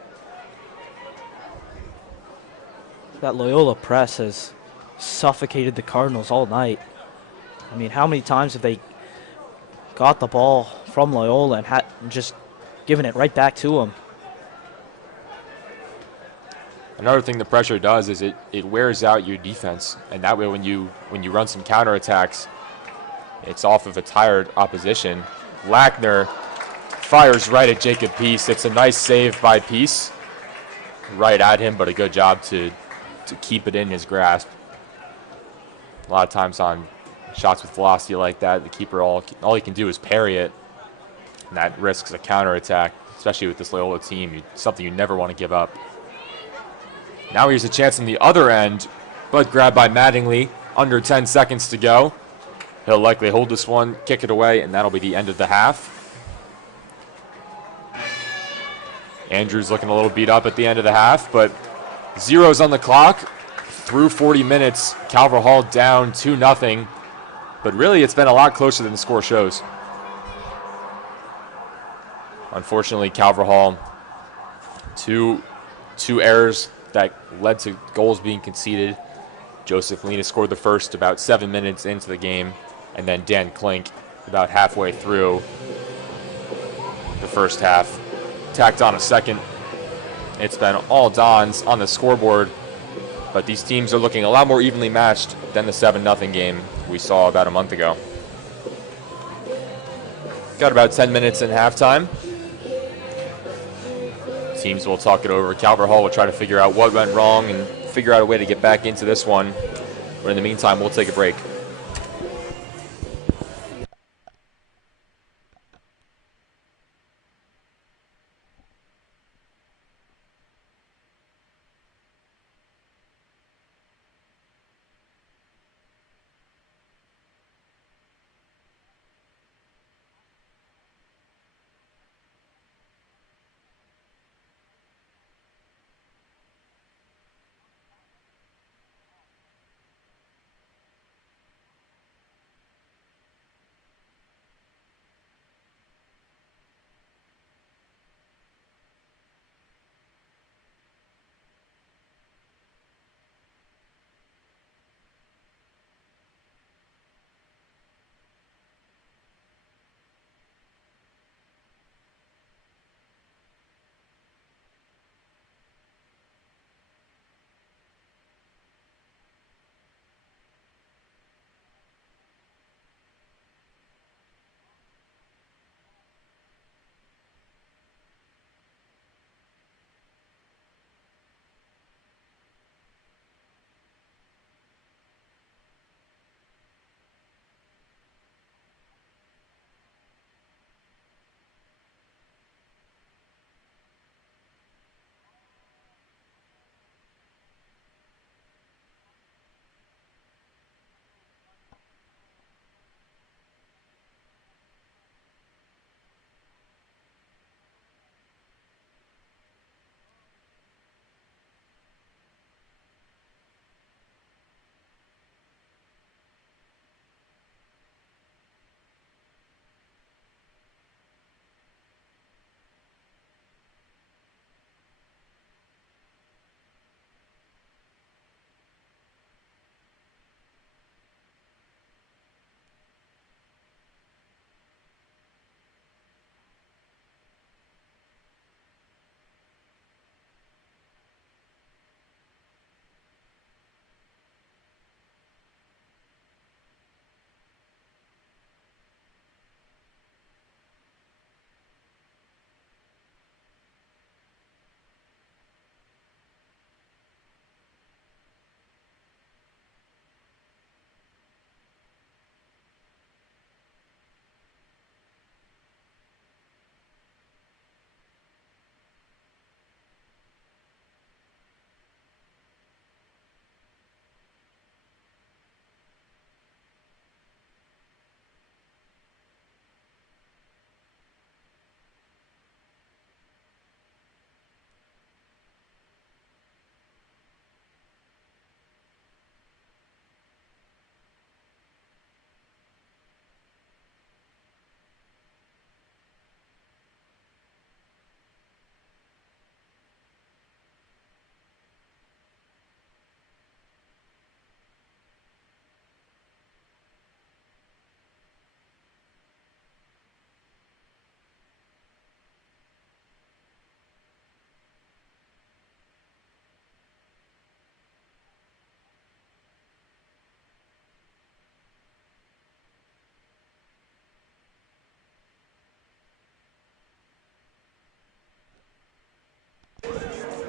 That Loyola press has suffocated the Cardinals all night. I mean, how many times have they got the ball from Loyola and had just given it right back to them? Another thing the pressure does is it wears out your defense, and that way when you run some counterattacks, it's off of a tired opposition. Lackner fires right at Jacob Peace. It's a nice save by Peace, right at him, but a good job to keep it in his grasp. A lot of times on shots with velocity like that, the keeper all he can do is parry it, and that risks a counterattack, especially with this Loyola team. Something you never want to give up. Now here's a chance on the other end, but grabbed by Mattingly. Under 10 seconds to go. He'll likely hold this one, kick it away, and that'll be the end of the half. Andrews looking a little beat up at the end of the half, but zeros on the clock. Through 40 minutes, Calvert Hall down 2-0. But really, it's been a lot closer than the score shows. Unfortunately, Calvert Hall, two errors that led to goals being conceded. Joseph Lena scored the first about 7 minutes into the game, and then Dan Klink about halfway through the first half tacked on a second. It's been all Dons on the scoreboard But these teams are looking a lot more evenly matched than the 7-0 game we saw about a month ago. Got about 10 minutes in halftime. Teams will talk it over. Calvert Hall will try to figure out what went wrong and figure out a way to get back into this one. But in the meantime, we'll take a break.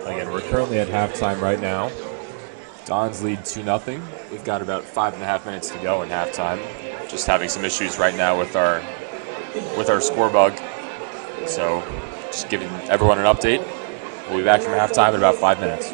Again, we're currently at halftime right now. Dons lead 2-0. We've got about 5.5 minutes to go in halftime. Just having some issues right now with our score bug. So just giving everyone an update. We'll be back from halftime in about 5 minutes.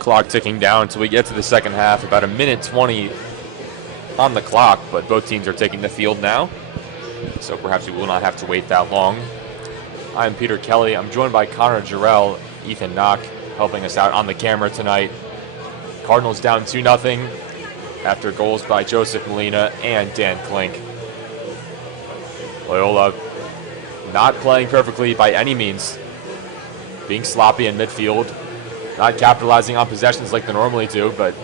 Clock ticking down until we get to the second half. About 1:20 on the clock, but both teams are taking the field now, so perhaps we will not have to wait that long. I'm Peter Kelly. I'm joined by Connor Jarrell, Ethan Knock, helping us out on the camera tonight. Cardinals down 2-0 after goals by Joseph Molina and Dan Klink. Loyola not playing perfectly by any means, being sloppy in midfield, not capitalizing on possessions like they normally do, but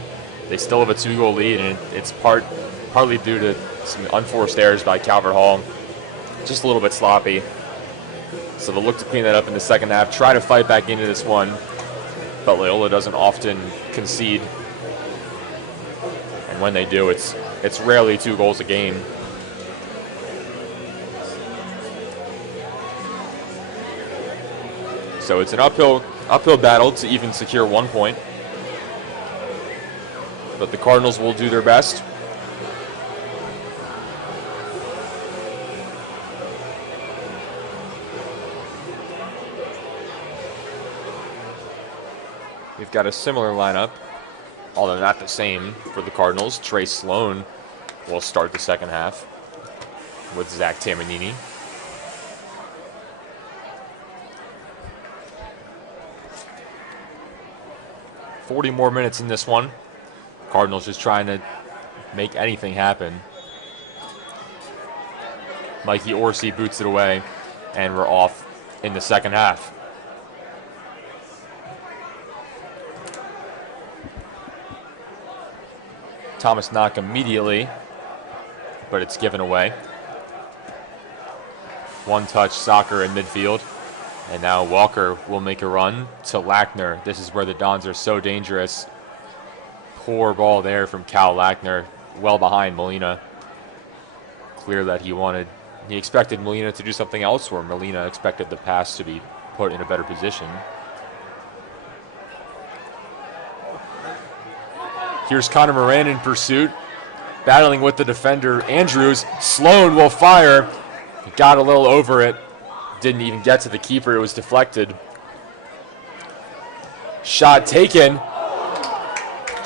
they still have a 2-goal lead, and it's partly due to some unforced errors by Calvert Hall. Just a little bit sloppy. So they'll look to clean that up in the second half, try to fight back into this one, but Loyola doesn't often concede. And when they do, it's rarely 2 goals a game. So it's an uphill battle to even secure 1 point. But the Cardinals will do their best. We've got a similar lineup, although not the same, for the Cardinals. Trey Sloan will start the second half with Zach Tamanini. "40 more minutes in this one. Cardinals just trying to make anything happen. Mikey Orsi boots it away, and we're off in the second half. Thomas Knock immediately, but it's given away. One-touch soccer in midfield. And now Walker will make a run to Lackner. This is where the Dons are so dangerous. Poor ball there from Cal Lackner, well behind Molina. Clear that he expected Molina to do something else, where Molina expected the pass to be put in a better position. Here's Connor Moran in pursuit, battling with the defender Andrews. Sloan will fire. He got a little over it. Didn't even get to the keeper. It was deflected. Shot taken.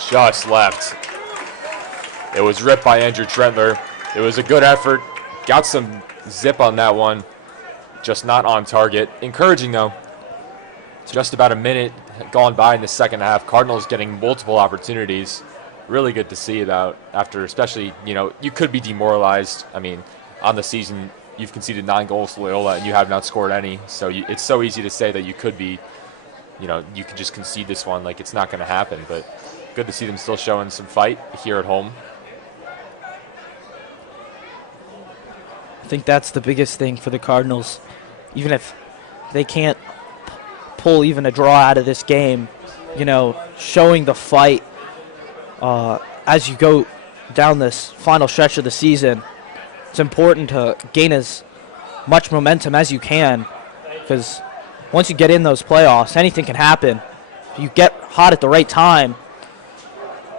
Just left. It was ripped by Andrew Trentler. It was a good effort. Got some zip on that one. Just not on target. Encouraging, though. Just about a minute gone by in the second half. Cardinals getting multiple opportunities. Really good to see about after, especially, you could be demoralized. I mean, on the season, you've conceded 9 goals to Loyola, and you have not scored any. So it's so easy to say that you could be, you could just concede this one, like it's not going to happen. But good to see them still showing some fight here at home. I think that's the biggest thing for the Cardinals. Even if they can't pull even a draw out of this game, showing the fight as you go down this final stretch of the season. It's important to gain as much momentum as you can, because once you get in those playoffs, anything can happen. If you get hot at the right time,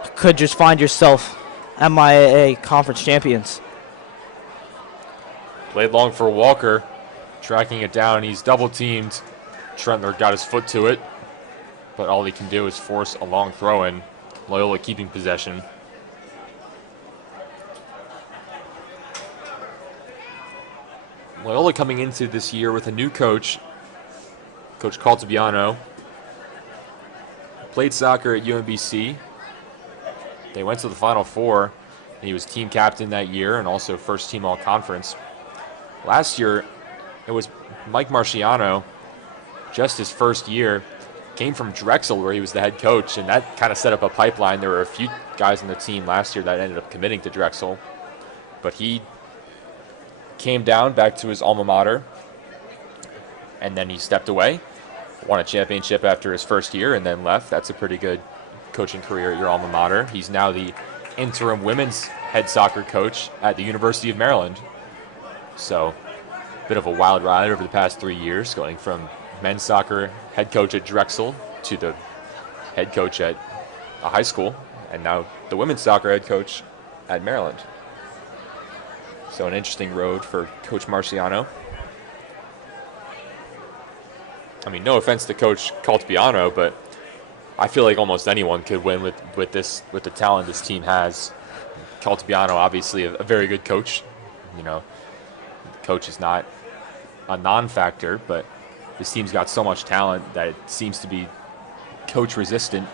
you could just find yourself MIAA conference champions. Played long for Walker, tracking it down. He's double teamed. Trentler got his foot to it, but all he can do is force a long throw in. Loyola keeping possession. Loyola coming into this year with a new coach, Coach Caltabiano. Played soccer at UMBC. They went to the Final Four. He was team captain that year and also first team all-conference. Last year, it was Mike Marciano, just his first year, came from Drexel where he was the head coach, and that kind of set up a pipeline. There were a few guys on the team last year that ended up committing to Drexel, but he came down back to his alma mater, and then he stepped away, won a championship after his first year, and then left. That's a pretty good coaching career at your alma mater. He's now the interim women's head soccer coach at the University of Maryland. So, a bit of a wild ride over the past 3 years, going from men's soccer head coach at Drexel to the head coach at a high school, and now the women's soccer head coach at Maryland. So an interesting road for Coach Marciano. I mean, no offense to Coach Caltabiano, but I feel like almost anyone could win with the talent this team has. Caltabiano, obviously a very good coach. You know, the coach is not a non-factor, but this team's got so much talent that it seems to be coach resistant.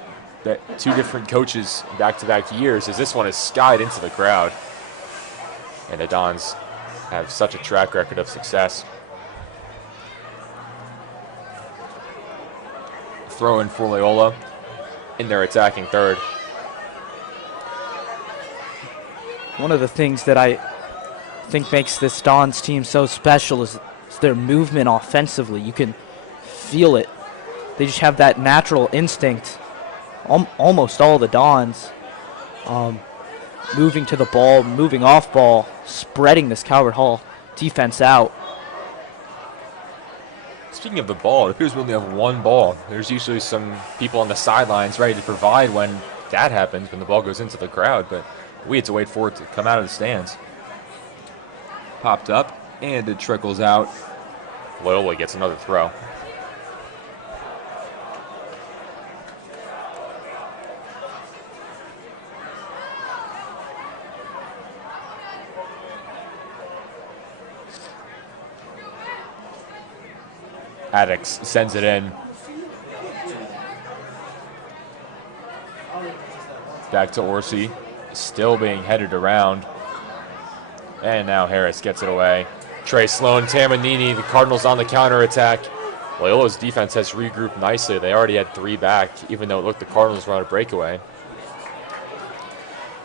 That two different coaches back-to-back years, as this one is skied into the crowd. And the Dons have such a track record of success. Throw in for Loyola in their attacking third. One of the things that I think makes this Dons team so special is their movement offensively. You can feel it. They just have that natural instinct. Almost all the Dons moving to the ball, moving off ball, spreading this Calvert Hall defense out. Speaking of the ball, it appears we only have one ball. There's usually some people on the sidelines ready to provide when that happens, when the ball goes into the crowd, but we had to wait for it to come out of the stands. Popped up, and it trickles out. Loyola gets another throw. Addix sends it in. Back to Orsi, still being headed around. And now Harris gets it away. Trey Sloan, Tamanini, the Cardinals on the counterattack. Loyola's defense has regrouped nicely. They already had 3 back, even though it looked the Cardinals were on a breakaway.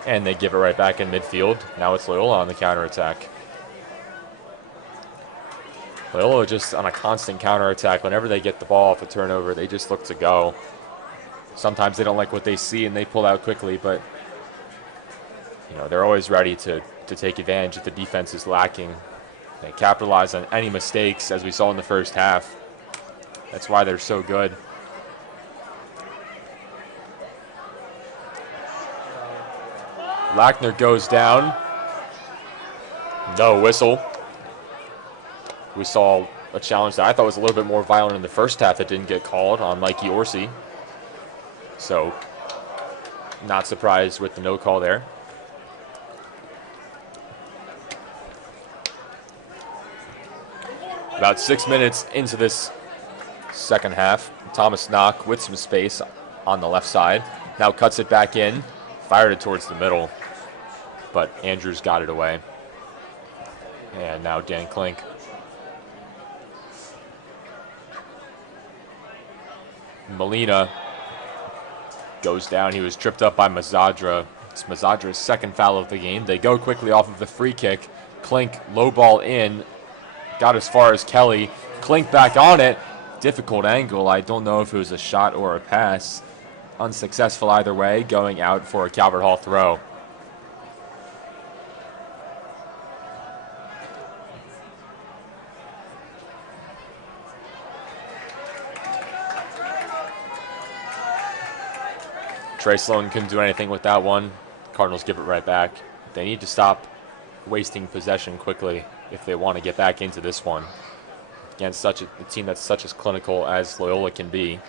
And they give it right back in midfield. Now it's Loyola on the counterattack. Loyola just on a constant counterattack. Whenever they get the ball off a turnover, they just look to go. Sometimes they don't like what they see and they pull out quickly, but you know, they're always ready to take advantage if the defense is lacking. They capitalize on any mistakes, as we saw in the first half. That's why they're so good. Lackner goes down. No whistle. We saw a challenge that I thought was a little bit more violent in the first half that didn't get called on Mikey Orsi. So, not surprised with the no call there. About 6 minutes into this second half, Thomas Knock with some space on the left side. Now cuts it back in, fired it towards the middle, but Andrews got it away. And now Dan Klink. Molina goes down. He was tripped up by Mazadra. It's Mazadra's second foul of the game. They go quickly off of the free kick. Klink low ball in. Got as far as Kelly. Klink back on it. Difficult angle. I don't know if it was a shot or a pass. Unsuccessful either way. Going out for a Calvert Hall throw. Trey Sloan couldn't do anything with that one. Cardinals give it right back. They need to stop wasting possession quickly if they want to get back into this one against such a team that's such as clinical as Loyola can be.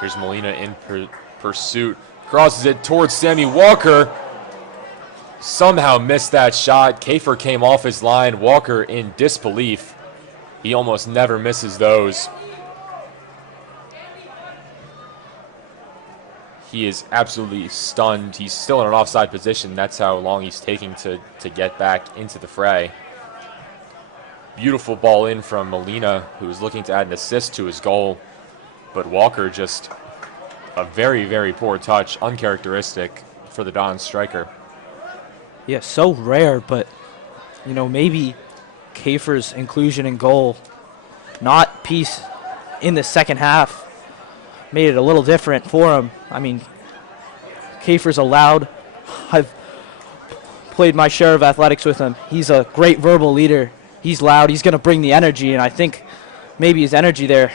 Here's Molina in pursuit. Crosses it towards Sammy Walker. Somehow missed that shot. Kafer came off his line. Walker in disbelief. He almost never misses those. He is absolutely stunned. He's still in an offside position. That's how long he's taking to get back into the fray. Beautiful ball in from Molina, who was looking to add an assist to his goal. But Walker just a very, very poor touch, uncharacteristic for the Dons striker. Yeah, so rare, but, you know, maybe Kafer's inclusion in goal, not piece in the second half, made it a little different for him. I mean, Kafer's allowed. I've played my share of athletics with him. He's a great verbal leader. He's loud. He's going to bring the energy, and I think maybe his energy there,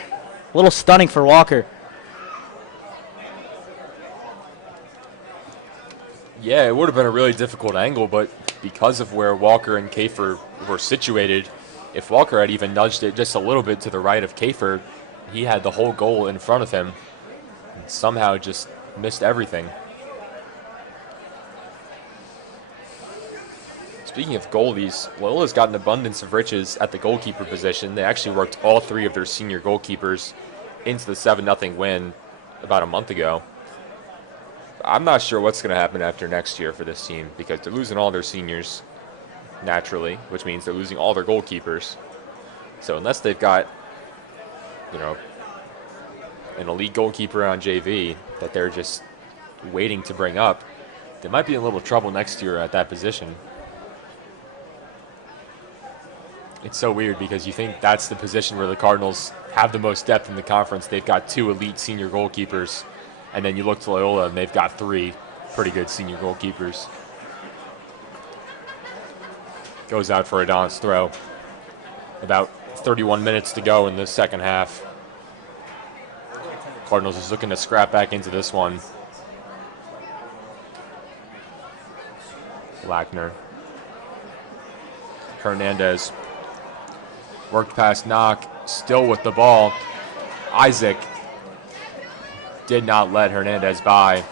a little stunning for Walker. Yeah, it would have been a really difficult angle, but because of where Walker and Kafer were situated, If Walker had even nudged it just a little bit to the right of Kafer, he had the whole goal in front of him and somehow just missed everything. Speaking of goalies, Loyola's got an abundance of riches at the goalkeeper position. They actually worked all 3 of their senior goalkeepers into the 7-0 win about a month ago. I'm not sure what's going to happen after next year for this team because they're losing all their seniors naturally, which means they're losing all their goalkeepers. So unless they've got, an elite goalkeeper on JV that they're just waiting to bring up, they might be in a little trouble next year at that position. It's so weird because you think that's the position where the Cardinals have the most depth in the conference. They've got 2 elite senior goalkeepers, and then you look to Loyola and they've got 3 pretty good senior goalkeepers. Goes out for Adon's throw. About 31 minutes to go in the second half. Cardinals is looking to scrap back into this one. Lackner. Hernandez. Worked past Knock, still with the ball. Isaac did not let Hernandez by.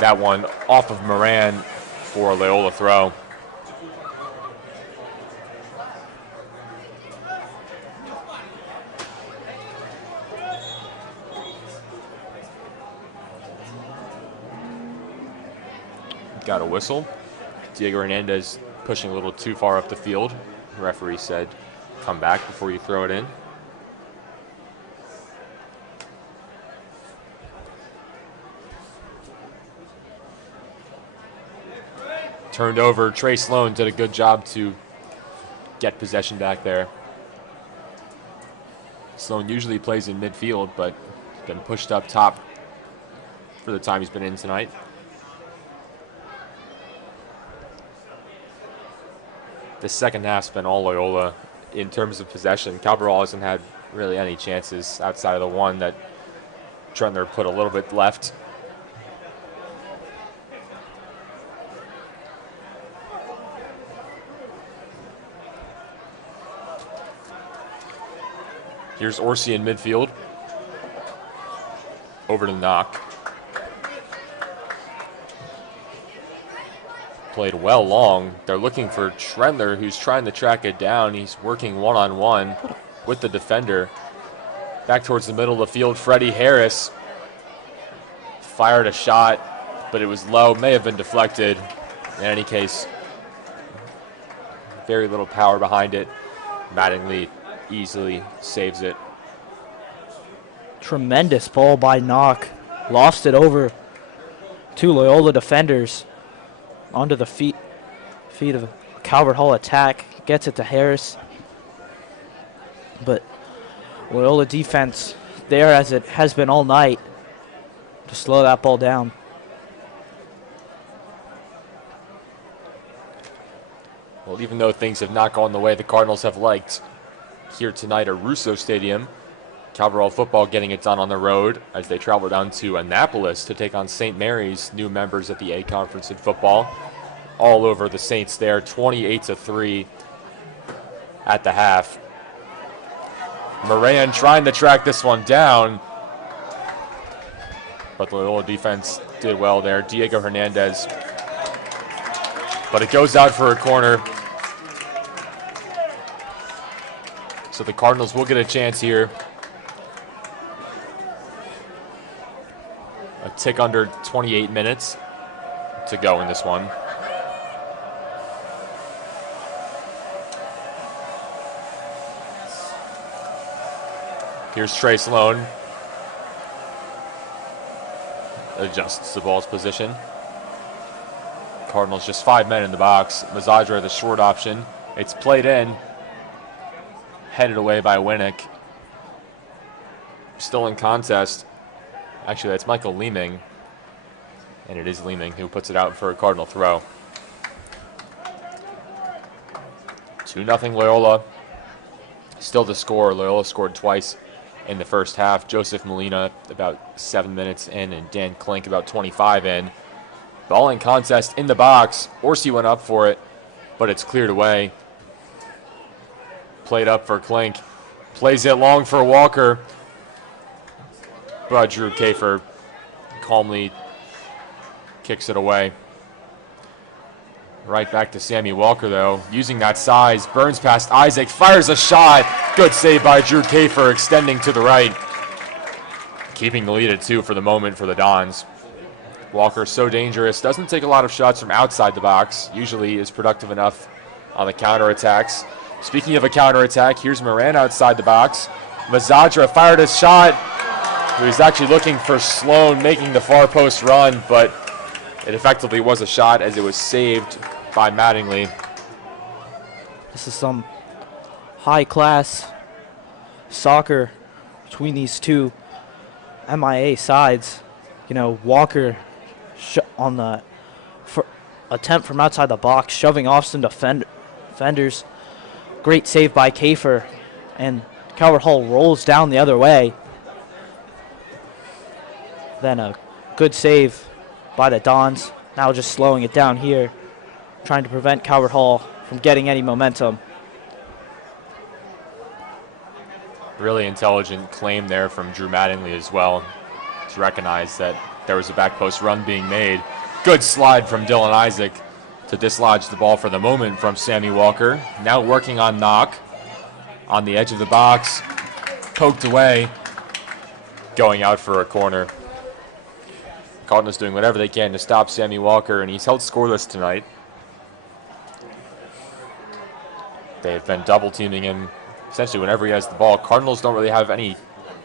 That one off of Moran for a Loyola throw. Got a whistle. Diego Hernandez pushing a little too far up the field. The referee said, come back before you throw it in. Turned over. Trey Sloan did a good job to get possession back there. Sloan usually plays in midfield, but been pushed up top for the time he's been in tonight. The second half's been all Loyola in terms of possession. Cabral hasn't had really any chances outside of the one that Trentler put a little bit left. Here's Orsi in midfield. Over to Knock. Played well long. They're looking for Trentler, who's trying to track it down. He's working one-on-one with the defender. Back towards the middle of the field, Freddie Harris fired a shot, but it was low, may have been deflected. In any case, very little power behind it. Mattingly easily saves it. Tremendous ball by Knock. Lost it over 2 Loyola defenders. Onto the feet of Calvert Hall attack. Gets it to Harris. But Loyola defense there, as it has been all night, to slow that ball down. Well, even though things have not gone the way the Cardinals have liked here tonight at Russo Stadium, Calvert Hall football getting it done on the road as they travel down to Annapolis to take on St. Mary's, new members of the A Conference in football. All over the Saints there, 28-3 at the half. Moran trying to track this one down, but the Loyola defense did well there. Diego Hernandez, but it goes out for a corner. So the Cardinals will get a chance here. A tick under 28 minutes to go in this one. Here's Trey Sloan. Adjusts the ball's position. Cardinals just 5 men in the box. Mazadra the short option. It's played in. Headed away by Winnick. Still in contest. Actually, that's Michael Leeming. And it is Leeming who puts it out for a Cardinal throw. 2-0 Loyola. Still the score. Loyola scored twice in the first half. Joseph Molina about 7 minutes in, and Dan Klink about 25 in. Ball in contest in the box. Orsi went up for it, but it's cleared away. played up for Klink. Plays it long for Walker. But Drew Kafer calmly kicks it away. Right back to Sammy Walker, though. Using that size, burns past Isaac, fires a shot. Good save by Drew Kafer, extending to the right. Keeping the lead at 2 for the moment for the Dons. Walker so dangerous, doesn't take a lot of shots from outside the box. Usually is productive enough on the counterattacks. Speaking of a counterattack, here's Moran outside the box. Mazadra fired a shot. He was actually looking for Sloan making the far post run, but it effectively was a shot as it was saved by Mattingly. This is some high-class soccer between these two MIA sides. You know, Walker on the attempt from outside the box, shoving off some defenders. Great save by Kafer, and Calvert Hall rolls down the other way. Then a good save by the Dons. Now just slowing it down here, trying to prevent Calvert Hall from getting any momentum. Really intelligent claim there from Drew Mattingly as well, to recognize that there was a back post run being made. Good slide from Dylan Isaac to dislodge the ball for the moment from Sammy Walker. Now working on knock on the edge of the box, poked away, going out for a corner. Cardinals doing whatever they can to stop Sammy Walker, and he's held scoreless tonight. They've been double teaming him essentially whenever he has the ball. Cardinals don't really have any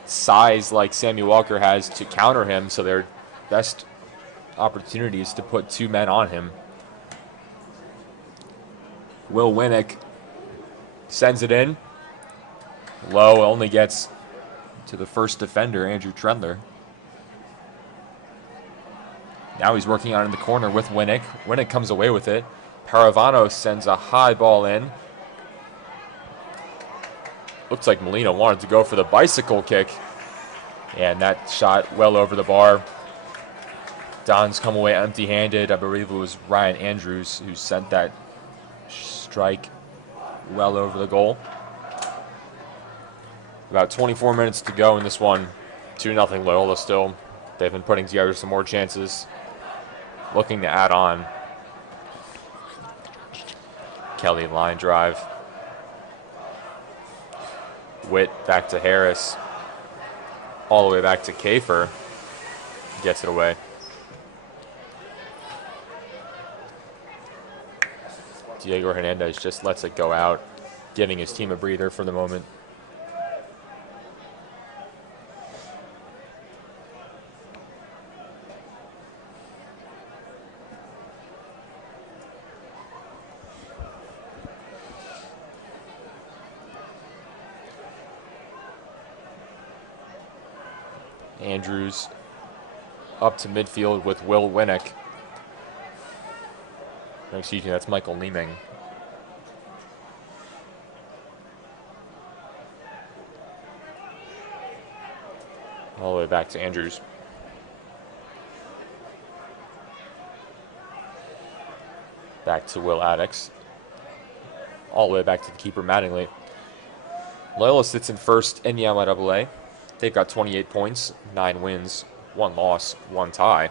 size like Sammy Walker has to counter him, so their best opportunity is to put 2 men on him. Will Winnick sends it in. Low, only gets to the first defender, Andrew Trendler. Now he's working on it in the corner with Winnick. Winnick comes away with it. Paravano sends a high ball in. Looks like Molina wanted to go for the bicycle kick. And that shot well over the bar. Dons come away empty-handed. I believe it was Ryan Andrews who sent that strike well over the goal. About 24 minutes to go in this one. 2-0 Loyola still. They've been putting together some more chances. Looking to add on. Kelly line drive. Witt back to Harris. All the way back to Kafer. Gets it away. Diego Hernandez just lets it go out, giving his team a breather for the moment. Andrews up to midfield with Will Winnick. Excuse me, that's Michael Leeming. All the way back to Andrews. Back to Will Addix. All the way back to the keeper, Mattingly. Loyola sits in first in the MIAA. They've got 28 points, 9 wins, 1 loss, 1 tie.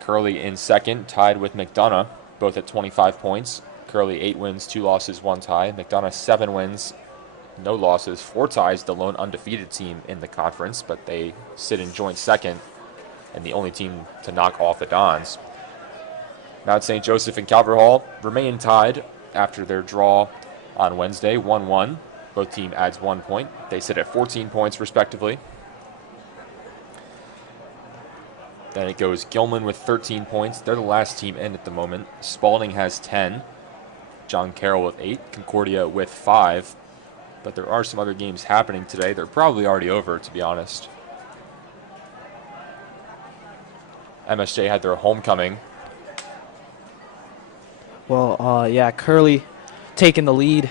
Curley in second, tied with McDonough, both at 25 points. Curley 8 wins, 2 losses, 1 tie. McDonough 7 wins, no losses, 4 ties, the lone undefeated team in the conference, but they sit in joint second and the only team to knock off the Dons. Mount St. Joseph and Calvert Hall remain tied after their draw on Wednesday, 1-1. Both team adds 1 point. They sit at 14 points respectively. Then it goes Gilman with 13 points. They're the last team in at the moment. Spalding has 10. John Carroll with 8. Concordia with 5. But there are some other games happening today. They're probably already over, to be honest. MSJ had their homecoming. Well, yeah, Curley taking the lead.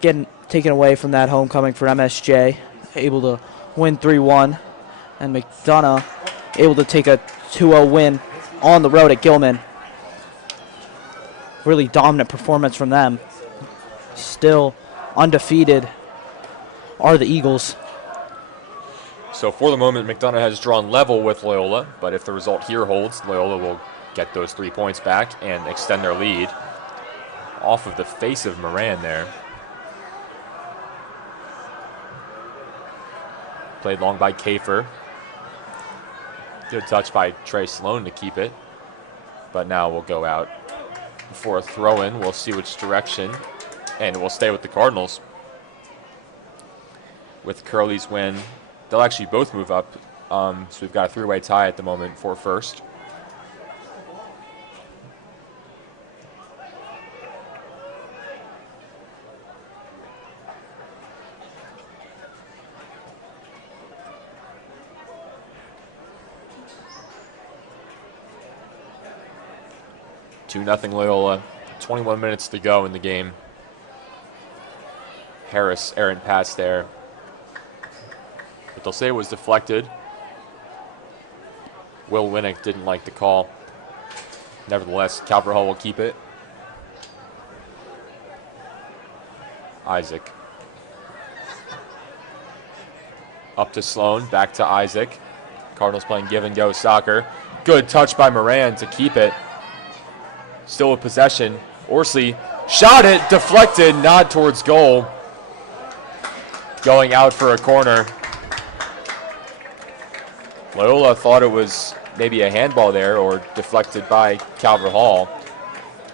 Getting taken away from that homecoming for MSJ. Able to win 3-1. And McDonough able to take a 2-0 win on the road at Gilman. Really dominant performance from them. still undefeated are the Eagles. So for the moment, McDonough has drawn level with Loyola, but if the result here holds, Loyola will get those 3 points back and extend their lead off of the face of Moran there. Played long by Kafer. Good touch by Trey Sloan to keep it, but now we'll go out for a throw-in. We'll see which direction, and we'll stay with the Cardinals. With Curley's win, they'll actually both move up. So we've got a 3-way tie at the moment for first. Nothing Loyola. 21 minutes to go in the game. Harris, errant pass there. But they'll say it was deflected. Will Winnick didn't like the call. Nevertheless, Calvert Hall will keep it. Isaac. Up to Sloan, back to Isaac. Cardinals playing give and go soccer. Good touch by Moran to keep it. Still with possession. Orsley shot it, deflected, nod towards goal. Going out for a corner. Loyola thought it was maybe a handball there or deflected by Calvert Hall,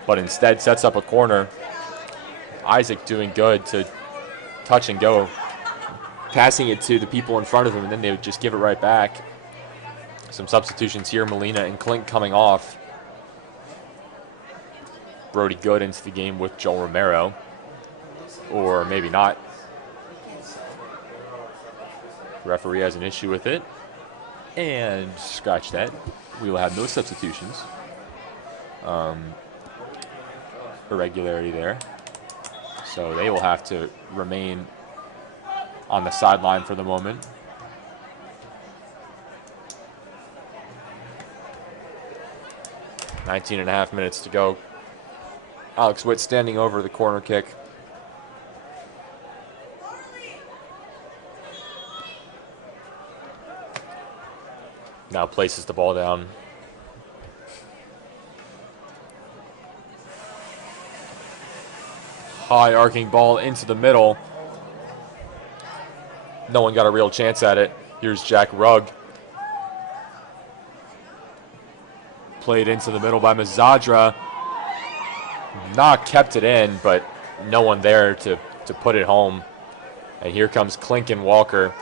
but instead sets up a corner. Isaac doing good to touch and go, passing it to the people in front of him, and then they would just give it right back. Some substitutions here, Molina and Klink coming off. Brody Good into the game with Joel Romero, or maybe not. Referee has an issue with it, and scratch that. We will have no substitutions. Irregularity there. So they will have to remain on the sideline for the moment. .5 minutes to go. Alex Witt standing over the corner kick. Now places the ball down. High arcing ball into the middle. No one got a real chance at it. Here's Jack Rugg. Played into the middle by Mazadra. Not kept it in, but no one there to put it home. And here comes Klink and Walker.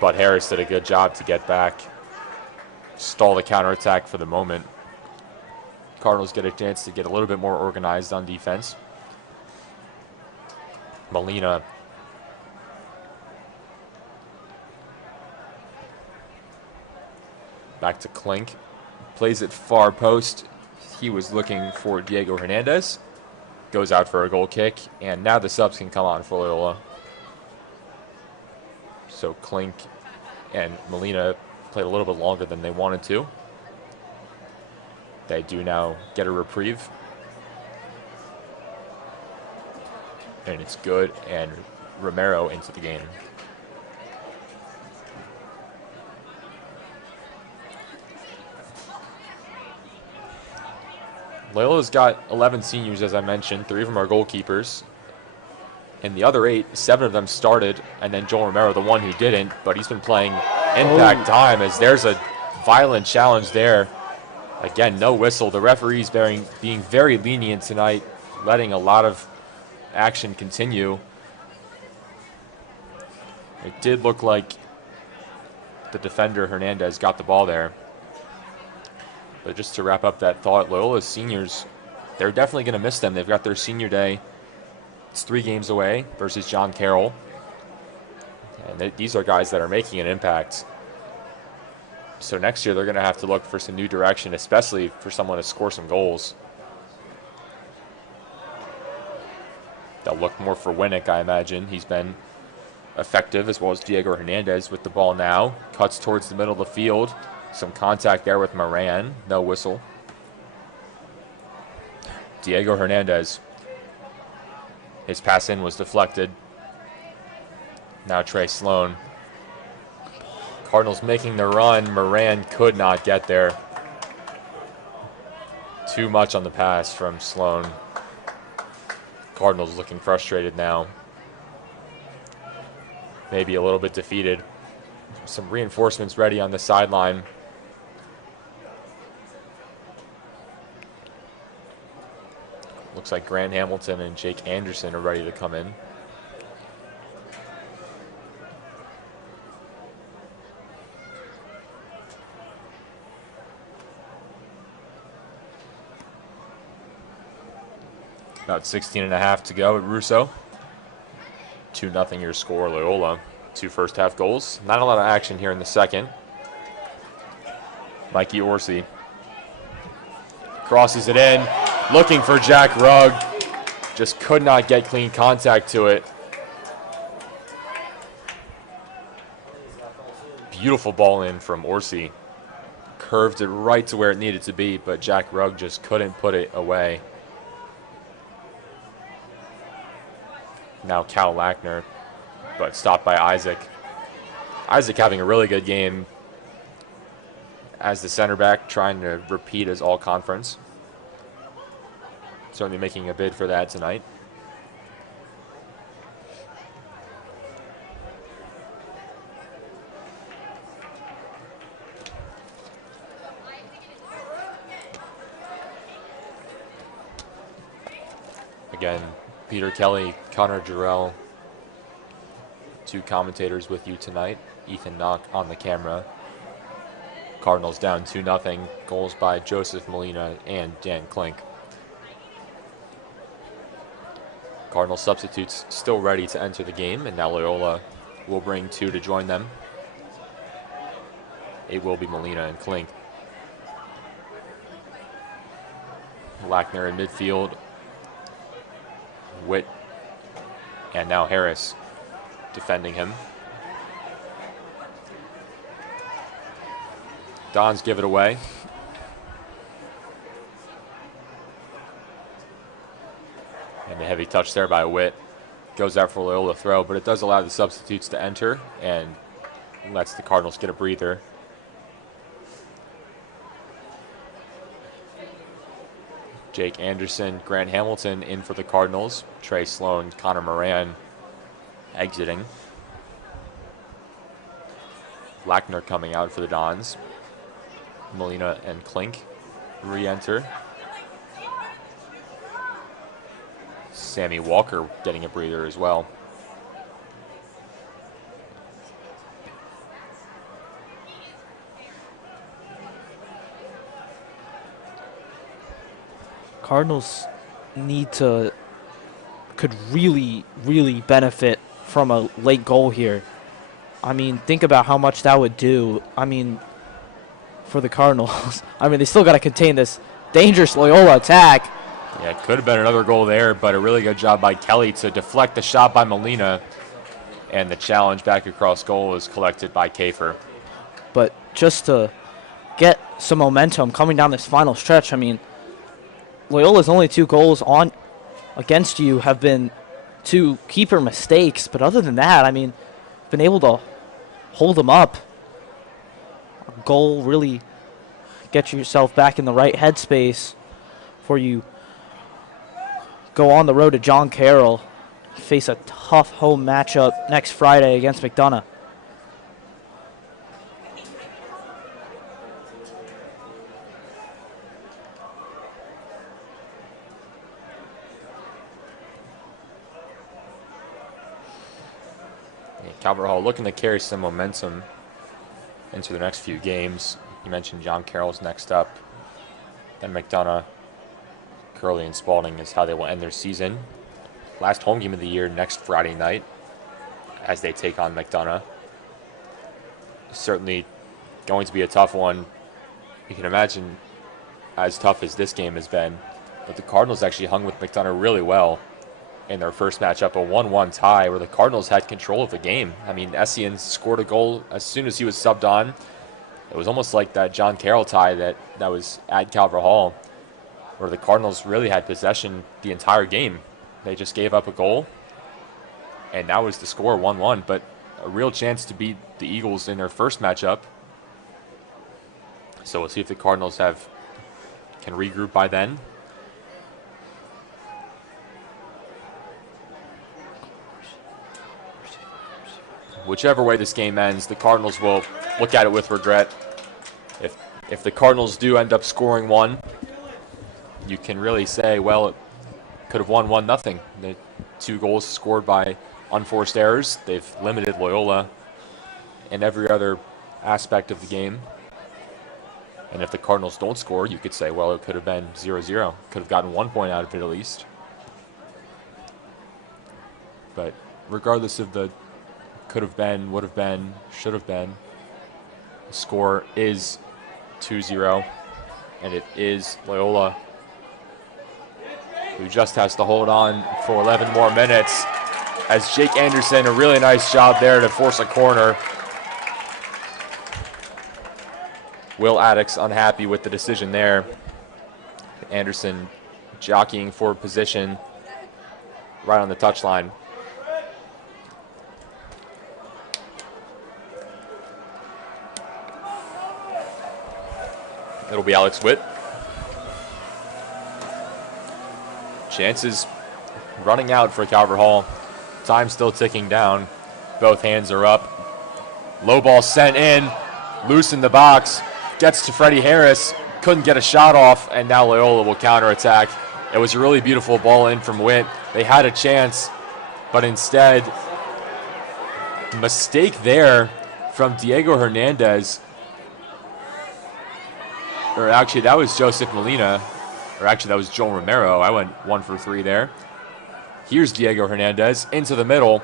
But Harris did a good job to get back. Stall the counterattack for the moment. Cardinals get a chance to get a little bit more organized on defense. Molina. Back to Klink. Plays it far post. He was looking for Diego Hernandez. Goes out for a goal kick. And now the subs can come on for Loyola. So Klink and Molina played a little bit longer than they wanted to. They do now get a reprieve. And it's good, and Romero into the game. Loyola's got 11 seniors, as I mentioned. 3 of them are goalkeepers. And the other 8, 7 of them started, and then Joel Romero, the one who didn't, but he's been playing impact time as there's a violent challenge there. Again, no whistle. The referees being very lenient tonight, letting a lot of action continue. It did look like the defender, Hernandez, got the ball there. But just to wrap up that thought, Loyola's seniors, they're definitely going to miss them. They've got their senior day. It's 3 games away versus John Carroll. And these are guys that are making an impact. So next year they're going to have to look for some new direction, especially for someone to score some goals. They'll look more for Winnick, I imagine. He's been effective, as well as Diego Hernandez with the ball now. Cuts towards the middle of the field. Some contact there with Moran. No whistle. Diego Hernandez. His pass in was deflected. Now Trey Sloan. Cardinals making the run. Moran could not get there. Too much on the pass from Sloan. Cardinals looking frustrated now. Maybe a little bit defeated. Some reinforcements ready on the sideline. Looks like Grant Hamilton and Jake Anderson are ready to come in. About 16 and a half to go at Russo. 2-0 your score, Loyola. 2 first half goals. Not a lot of action here in the second. Mikey Orsi crosses it in, looking for Jack Rugg. Just could not get clean contact to it. Beautiful ball in from Orsi. Curved it right to where it needed to be, but Jack Rugg just couldn't put it away. Now Cal Lackner, but stopped by Isaac. Isaac having a really good game as the center back, trying to repeat his all-conference. Certainly making a bid for that tonight. Again, Peter Kelly, Connor Jarrell, 2 commentators with you tonight. Ethan Knock on the camera. Cardinals down 2-0. Goals by Joseph Molina and Dan Klink. Cardinal substitutes still ready to enter the game, and now Loyola will bring 2 to join them. It will be Molina and Klink. Lackner in midfield. Witt and now Harris defending him. Dons give it away. And a heavy touch there by Witt. Goes out for Loyola throw, but it does allow the substitutes to enter and lets the Cardinals get a breather. Jake Anderson, Grant Hamilton in for the Cardinals. Trey Sloan, Connor Moran exiting. Lackner coming out for the Dons. Molina and Klink re-enter. Sammy Walker getting a breather as well. Cardinals could really benefit from a late goal here. I mean, think about how much that would do. I mean, for the Cardinals. I mean, they still got to contain this dangerous Loyola attack. Yeah, it could have been another goal there, but a really good job by Kelly to deflect the shot by Molina. And the challenge back across goal is collected by Kafer. But just to get some momentum coming down this final stretch, I mean, Loyola's only 2 goals on against you have been 2 keeper mistakes. But other than that, I mean, been able to hold them up. A goal really get yourself back in the right headspace before you go on the road to John Carroll, face a tough home matchup next Friday against McDonough. Calvert Hall looking to carry some momentum into the next few games. You mentioned John Carroll's next up. Then McDonough, Curley, and Spalding is how they will end their season. Last home game of the year next Friday night as they take on McDonough. Certainly going to be a tough one. You can imagine as tough as this game has been. But the Cardinals actually hung with McDonough really well in their first matchup, a 1-1 tie where the Cardinals had control of the game. I mean, Essien scored a goal as soon as he was subbed on. It was almost like that John Carroll tie that was at Calvert Hall, where the Cardinals really had possession the entire game. They just gave up a goal, and that was the score, 1-1. But a real chance to beat the Eagles in their first matchup. So we'll see if the Cardinals can regroup by then. Whichever way this game ends, the Cardinals will look at it with regret. If the Cardinals do end up scoring one, you can really say, well, it could have won 1-0. The 2 goals scored by unforced errors. They've limited Loyola in every other aspect of the game. And if the Cardinals don't score, you could say, well, it could have been 0-0. Could have gotten 1 point out of it at least. But regardless of the could have been, would have been, should have been, the score is 2-0. And it is Loyola who just has to hold on for 11 more minutes. As Jake Anderson, a really nice job there to force a corner. Will Addix unhappy with the decision there. Anderson jockeying for position right on the touchline. It'll be Alex Witt. Chances running out for Calvert Hall. Time still ticking down. Both hands are up. Low ball sent in. Loose in the box. Gets to Freddie Harris. Couldn't get a shot off, and now Loyola will counterattack. It was a really beautiful ball in from Witt. They had a chance, but instead, mistake there from Diego Hernandez. Or actually, that was Joseph Molina. Or actually, that was Joel Romero. I went 1 for 3 there. Here's Diego Hernandez into the middle,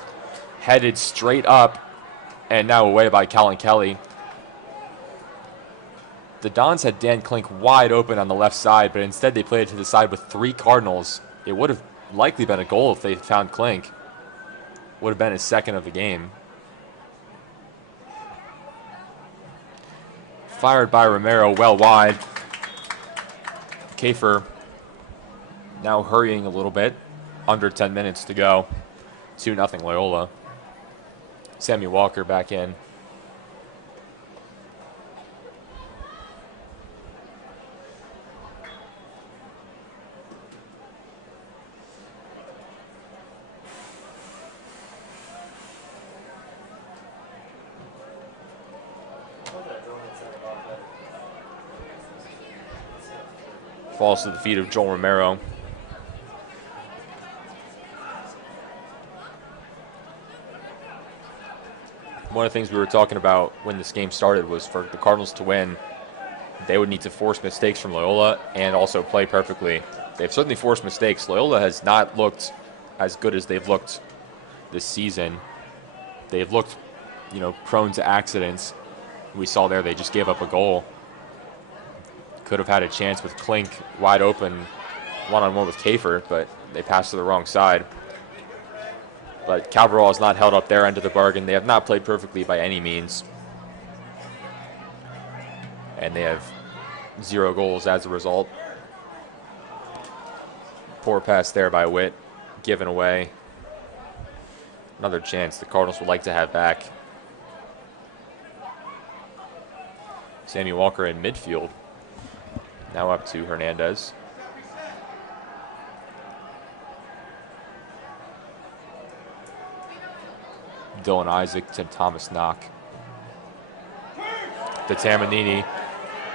headed straight up, and now away by Colin Kelly. The Dons had Dan Klink wide open on the left side, but instead they played it to the side with 3 Cardinals. It would have likely been a goal if they found Klink. Would have been his second of the game. Fired by Romero, well wide. Kafer now hurrying a little bit. Under 10 minutes to go. 2-0 Loyola. Sammy Walker back in. Falls to the feet of Joel Romero. One of the things we were talking about when this game started was for the Cardinals to win, they would need to force mistakes from Loyola and also play perfectly. They've certainly forced mistakes. Loyola has not looked as good as they've looked this season. They've looked, prone to accidents. We saw there they just gave up a goal. Could have had a chance with Klink wide open, one-on-one with Kafer, but they passed to the wrong side. But Calvert has not held up their end of the bargain. They have not played perfectly by any means. And they have 0 goals as a result. Poor pass there by Witt, given away. Another chance the Cardinals would like to have back. Sammy Walker in midfield. Now up to Hernandez. Dylan Isaac to Thomas Knock. To Tamanini.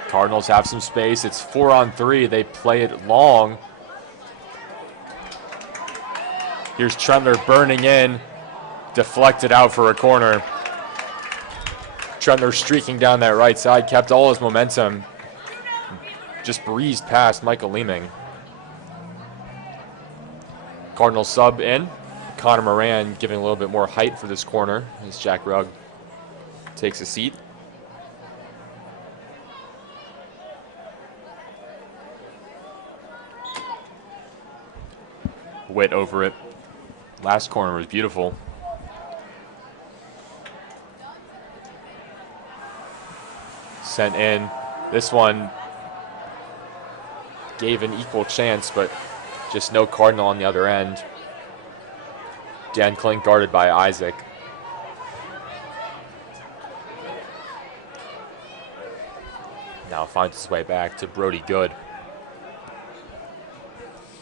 Cardinals have some space. It's 4-on-3. They play it long. Here's Trendler burning in. Deflected out for a corner. Trendler streaking down that right side. Kept all his momentum. Just breezed past Michael Leeming. Cardinals sub in. Connor Moran giving a little bit more height for this corner as Jack Rugg takes a seat. Witt over it. Last corner was beautiful. Sent in. This one gave an equal chance, but just no Cardinal on the other end. Dan Klink guarded by Isaac. Now finds his way back to Brody Good.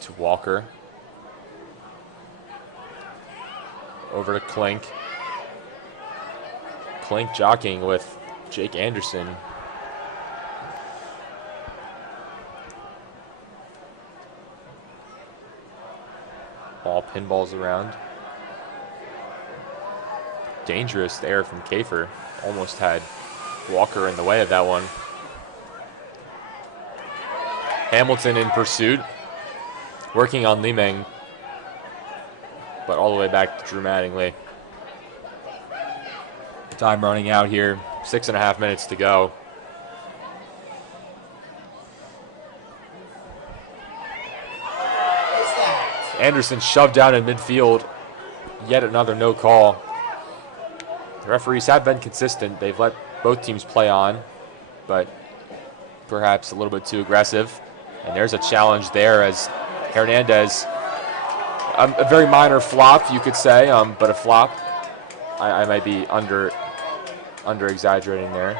To Walker. Over to Klink. Klink jockeying with Jake Anderson. Ball pinballs around. Dangerous there from Kafer. Almost had Walker in the way of that one. Hamilton in pursuit. Working on Limeng. But all the way back to Drew Mattingly. Time running out here. 6.5 minutes to go. Anderson shoved down in midfield. Yet another no call. The referees have been consistent. They've let both teams play on, but perhaps a little bit too aggressive. And there's a challenge there as Hernandez, a very minor flop, you could say, but a flop. I might be under exaggerating there.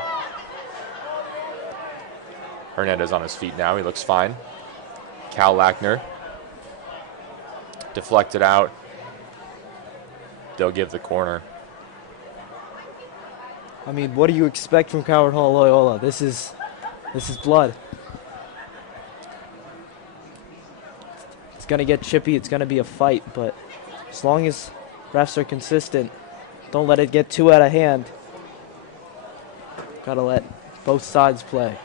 Hernandez on his feet now. He looks fine. Cal Lackner. Deflected out. They'll give the corner. I mean, what do you expect from Coward Hall Loyola? This is blood. It's going to get chippy. It's going to be a fight. But as long as refs are consistent, don't let it get too out of hand. Got to let both sides play.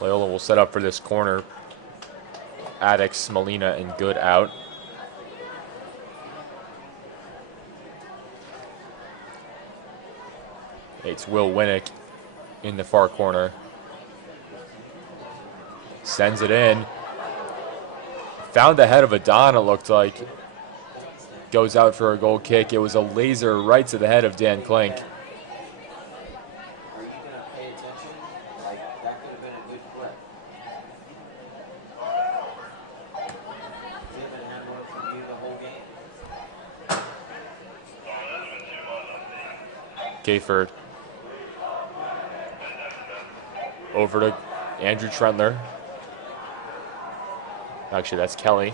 Loyola will set up for this corner. Addix, Molina, and Good out. It's Will Winnick in the far corner. Sends it in. Found the head of Adon, it looked like. Goes out for a goal kick. It was a laser right to the head of Dan Klink. Are you going to pay attention? Like, that could have been a good clip. They've been handling it from you the whole game. Kayford. Over to Andrew Trentler. Actually, that's Kelly.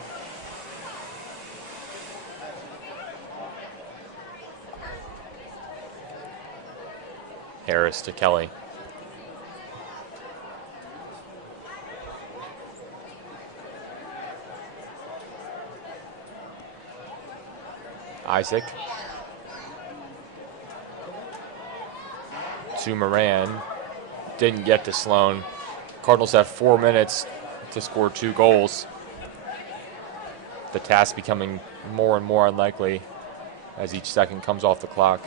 Harris to Kelly. Isaac. To Moran. Didn't get to Sloan. Cardinals have 4 minutes to score 2 goals. The task becoming more and more unlikely as each second comes off the clock.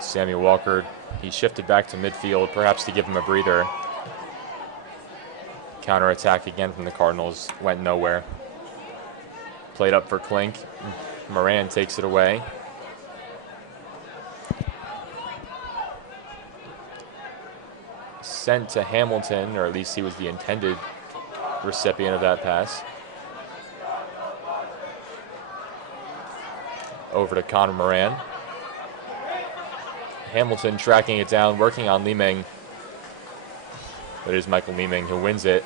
Samuel Walker, he shifted back to midfield, perhaps to give him a breather. Counterattack again from the Cardinals, went nowhere. Played up for Klink. Moran takes it away. Sent to Hamilton, or at least he was the intended recipient of that pass. Over to Connor Moran. Hamilton tracking it down, working on Limeng. But it is Michael Limeng who wins it.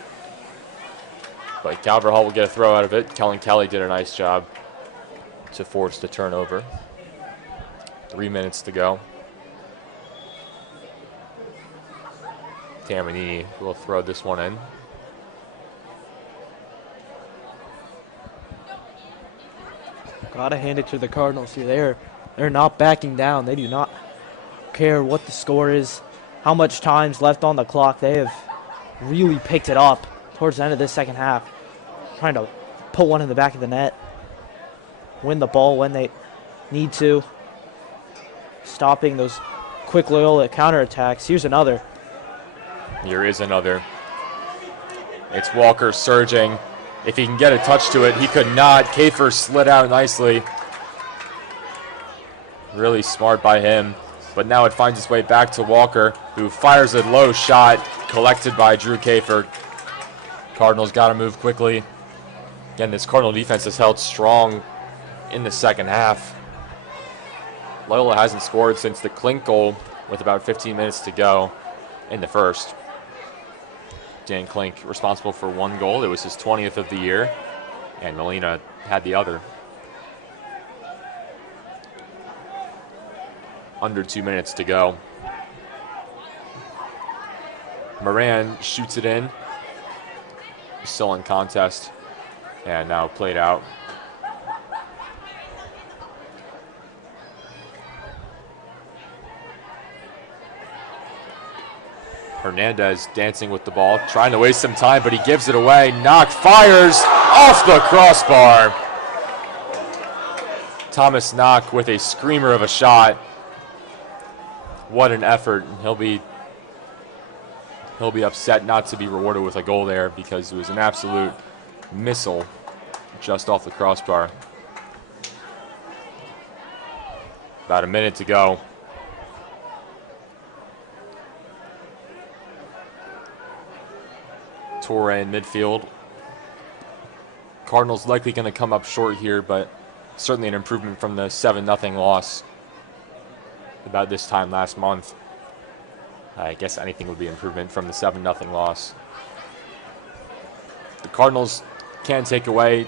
But Calvert Hall will get a throw out of it. Kellen Kelly did a nice job to force the turnover. 3 minutes to go. Tamanini will throw this one in. Gotta hand it to the Cardinals here. They're not backing down. They do not care what the score is, how much time's left on the clock. They have really picked it up towards the end of this second half, trying to put one in the back of the net, win the ball when they need to, stopping those quick Loyola counterattacks. Here's another. Here is another. It's Walker surging. If he can get a touch to it, he could not. Kafer slid out nicely. Really smart by him. But now it finds its way back to Walker, who fires a low shot collected by Drew Kafer. Cardinals got to move quickly. Again, this Cardinal defense has held strong in the second half. Loyola hasn't scored since the Klink goal with about 15 minutes to go in the first. Dan Klink responsible for one goal. It was his 20th of the year, and Molina had the other. Under 2 minutes to go. Moran shoots it in. Still in contest, and now played out. Hernandez dancing with the ball, trying to waste some time, but he gives it away. Knock fires off the crossbar. Thomas Knock with a screamer of a shot. What an effort. He'll be upset not to be rewarded with a goal there because it was an absolute missile just off the crossbar. About a minute to go. Torre in midfield. Cardinals likely going to come up short here, but certainly an improvement from the 7-0 loss about this time last month. I guess anything would be improvement from the 7-0 loss. The Cardinals can take away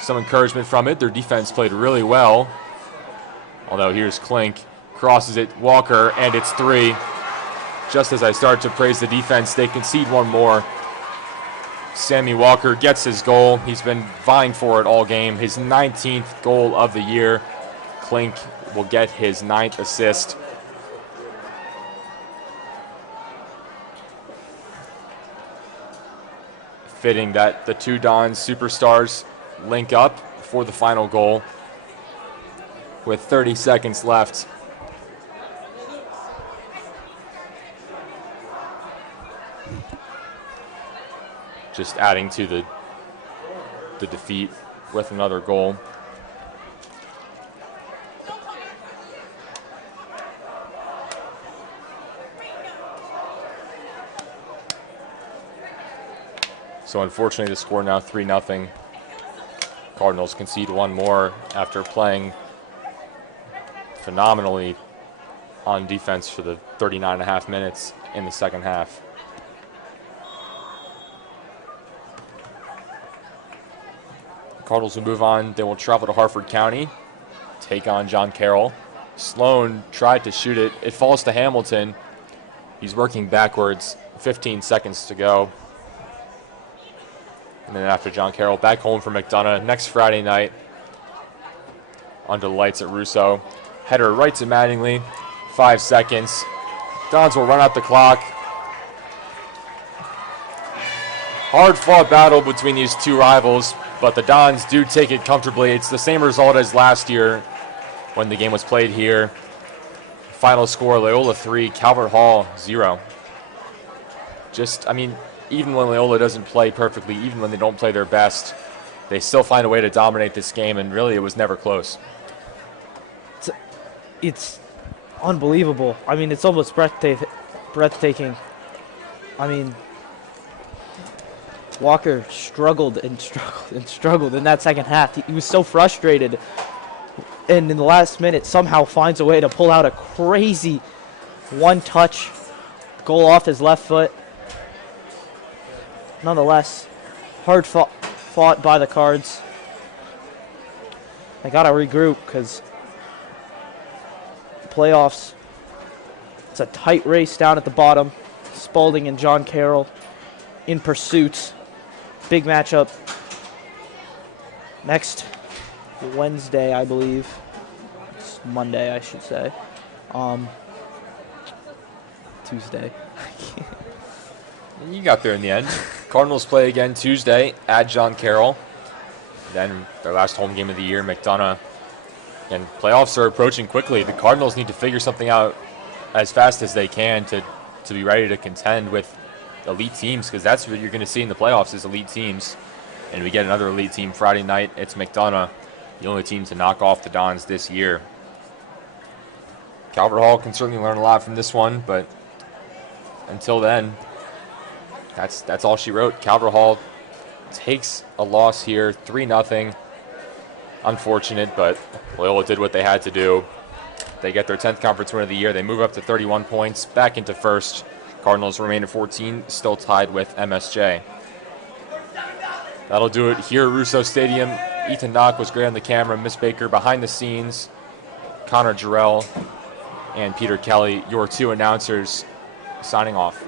some encouragement from it. Their defense played really well. Although here's Klink, crosses it, Walker, and it's 3. Just as I start to praise the defense, they concede one more. Sammy Walker gets his goal. He's been vying for it all game. His 19th goal of the year. Klink will get his 9th assist. Fitting that the two Dons superstars link up for the final goal with 30 seconds left. Just adding to the defeat with another goal. So unfortunately the score now 3-0. Cardinals concede one more after playing phenomenally on defense for the 39.5 minutes in the second half. Cardinals will move on. They will travel to Harford County, take on John Carroll. Sloan tried to shoot it. It falls to Hamilton. He's working backwards. 15 seconds to go. And then after John Carroll, back home for McDonough next Friday night under the lights at Russo. Header right to Mattingly. 5 seconds. Dons will run out the clock. Hard-fought battle between these two rivals, but the Dons do take it comfortably. It's the same result as last year when the game was played here. Final score, Loyola 3, Calvert Hall 0. Even when Loyola doesn't play perfectly, even when they don't play their best, they still find a way to dominate this game, and really it was never close. It's unbelievable. It's almost breathtaking. Walker struggled in that second half. He was so frustrated, and in the last minute somehow finds a way to pull out a crazy one-touch goal off his left foot. Nonetheless, hard fought by the Cards. They got to regroup because the playoffs, it's a tight race down at the bottom. Spalding and John Carroll in pursuit. Big matchup next Wednesday, I believe. It's Monday, I should say. Tuesday. You got there in the end. Cardinals play again Tuesday at John Carroll. Then their last home game of the year, McDonough. And playoffs are approaching quickly. The Cardinals need to figure something out as fast as they can to be ready to contend with elite teams, because that's what you're going to see in the playoffs is elite teams. And we get another elite team Friday night. It's McDonough, the only team to knock off the Dons this year. Calvert Hall can certainly learn a lot from this one, but until then, that's all she wrote. Calvert Hall takes a loss here, 3-0. Unfortunate, but Loyola did what they had to do. They get their 10th conference win of the year. They move up to 31 points, back into first. Cardinals remain at 14, still tied with MSJ. That'll do it here at Russo Stadium. Ethan Knock was great on the camera. Miss Baker behind the scenes. Connor Jarrell and Peter Kelly, your two announcers, signing off.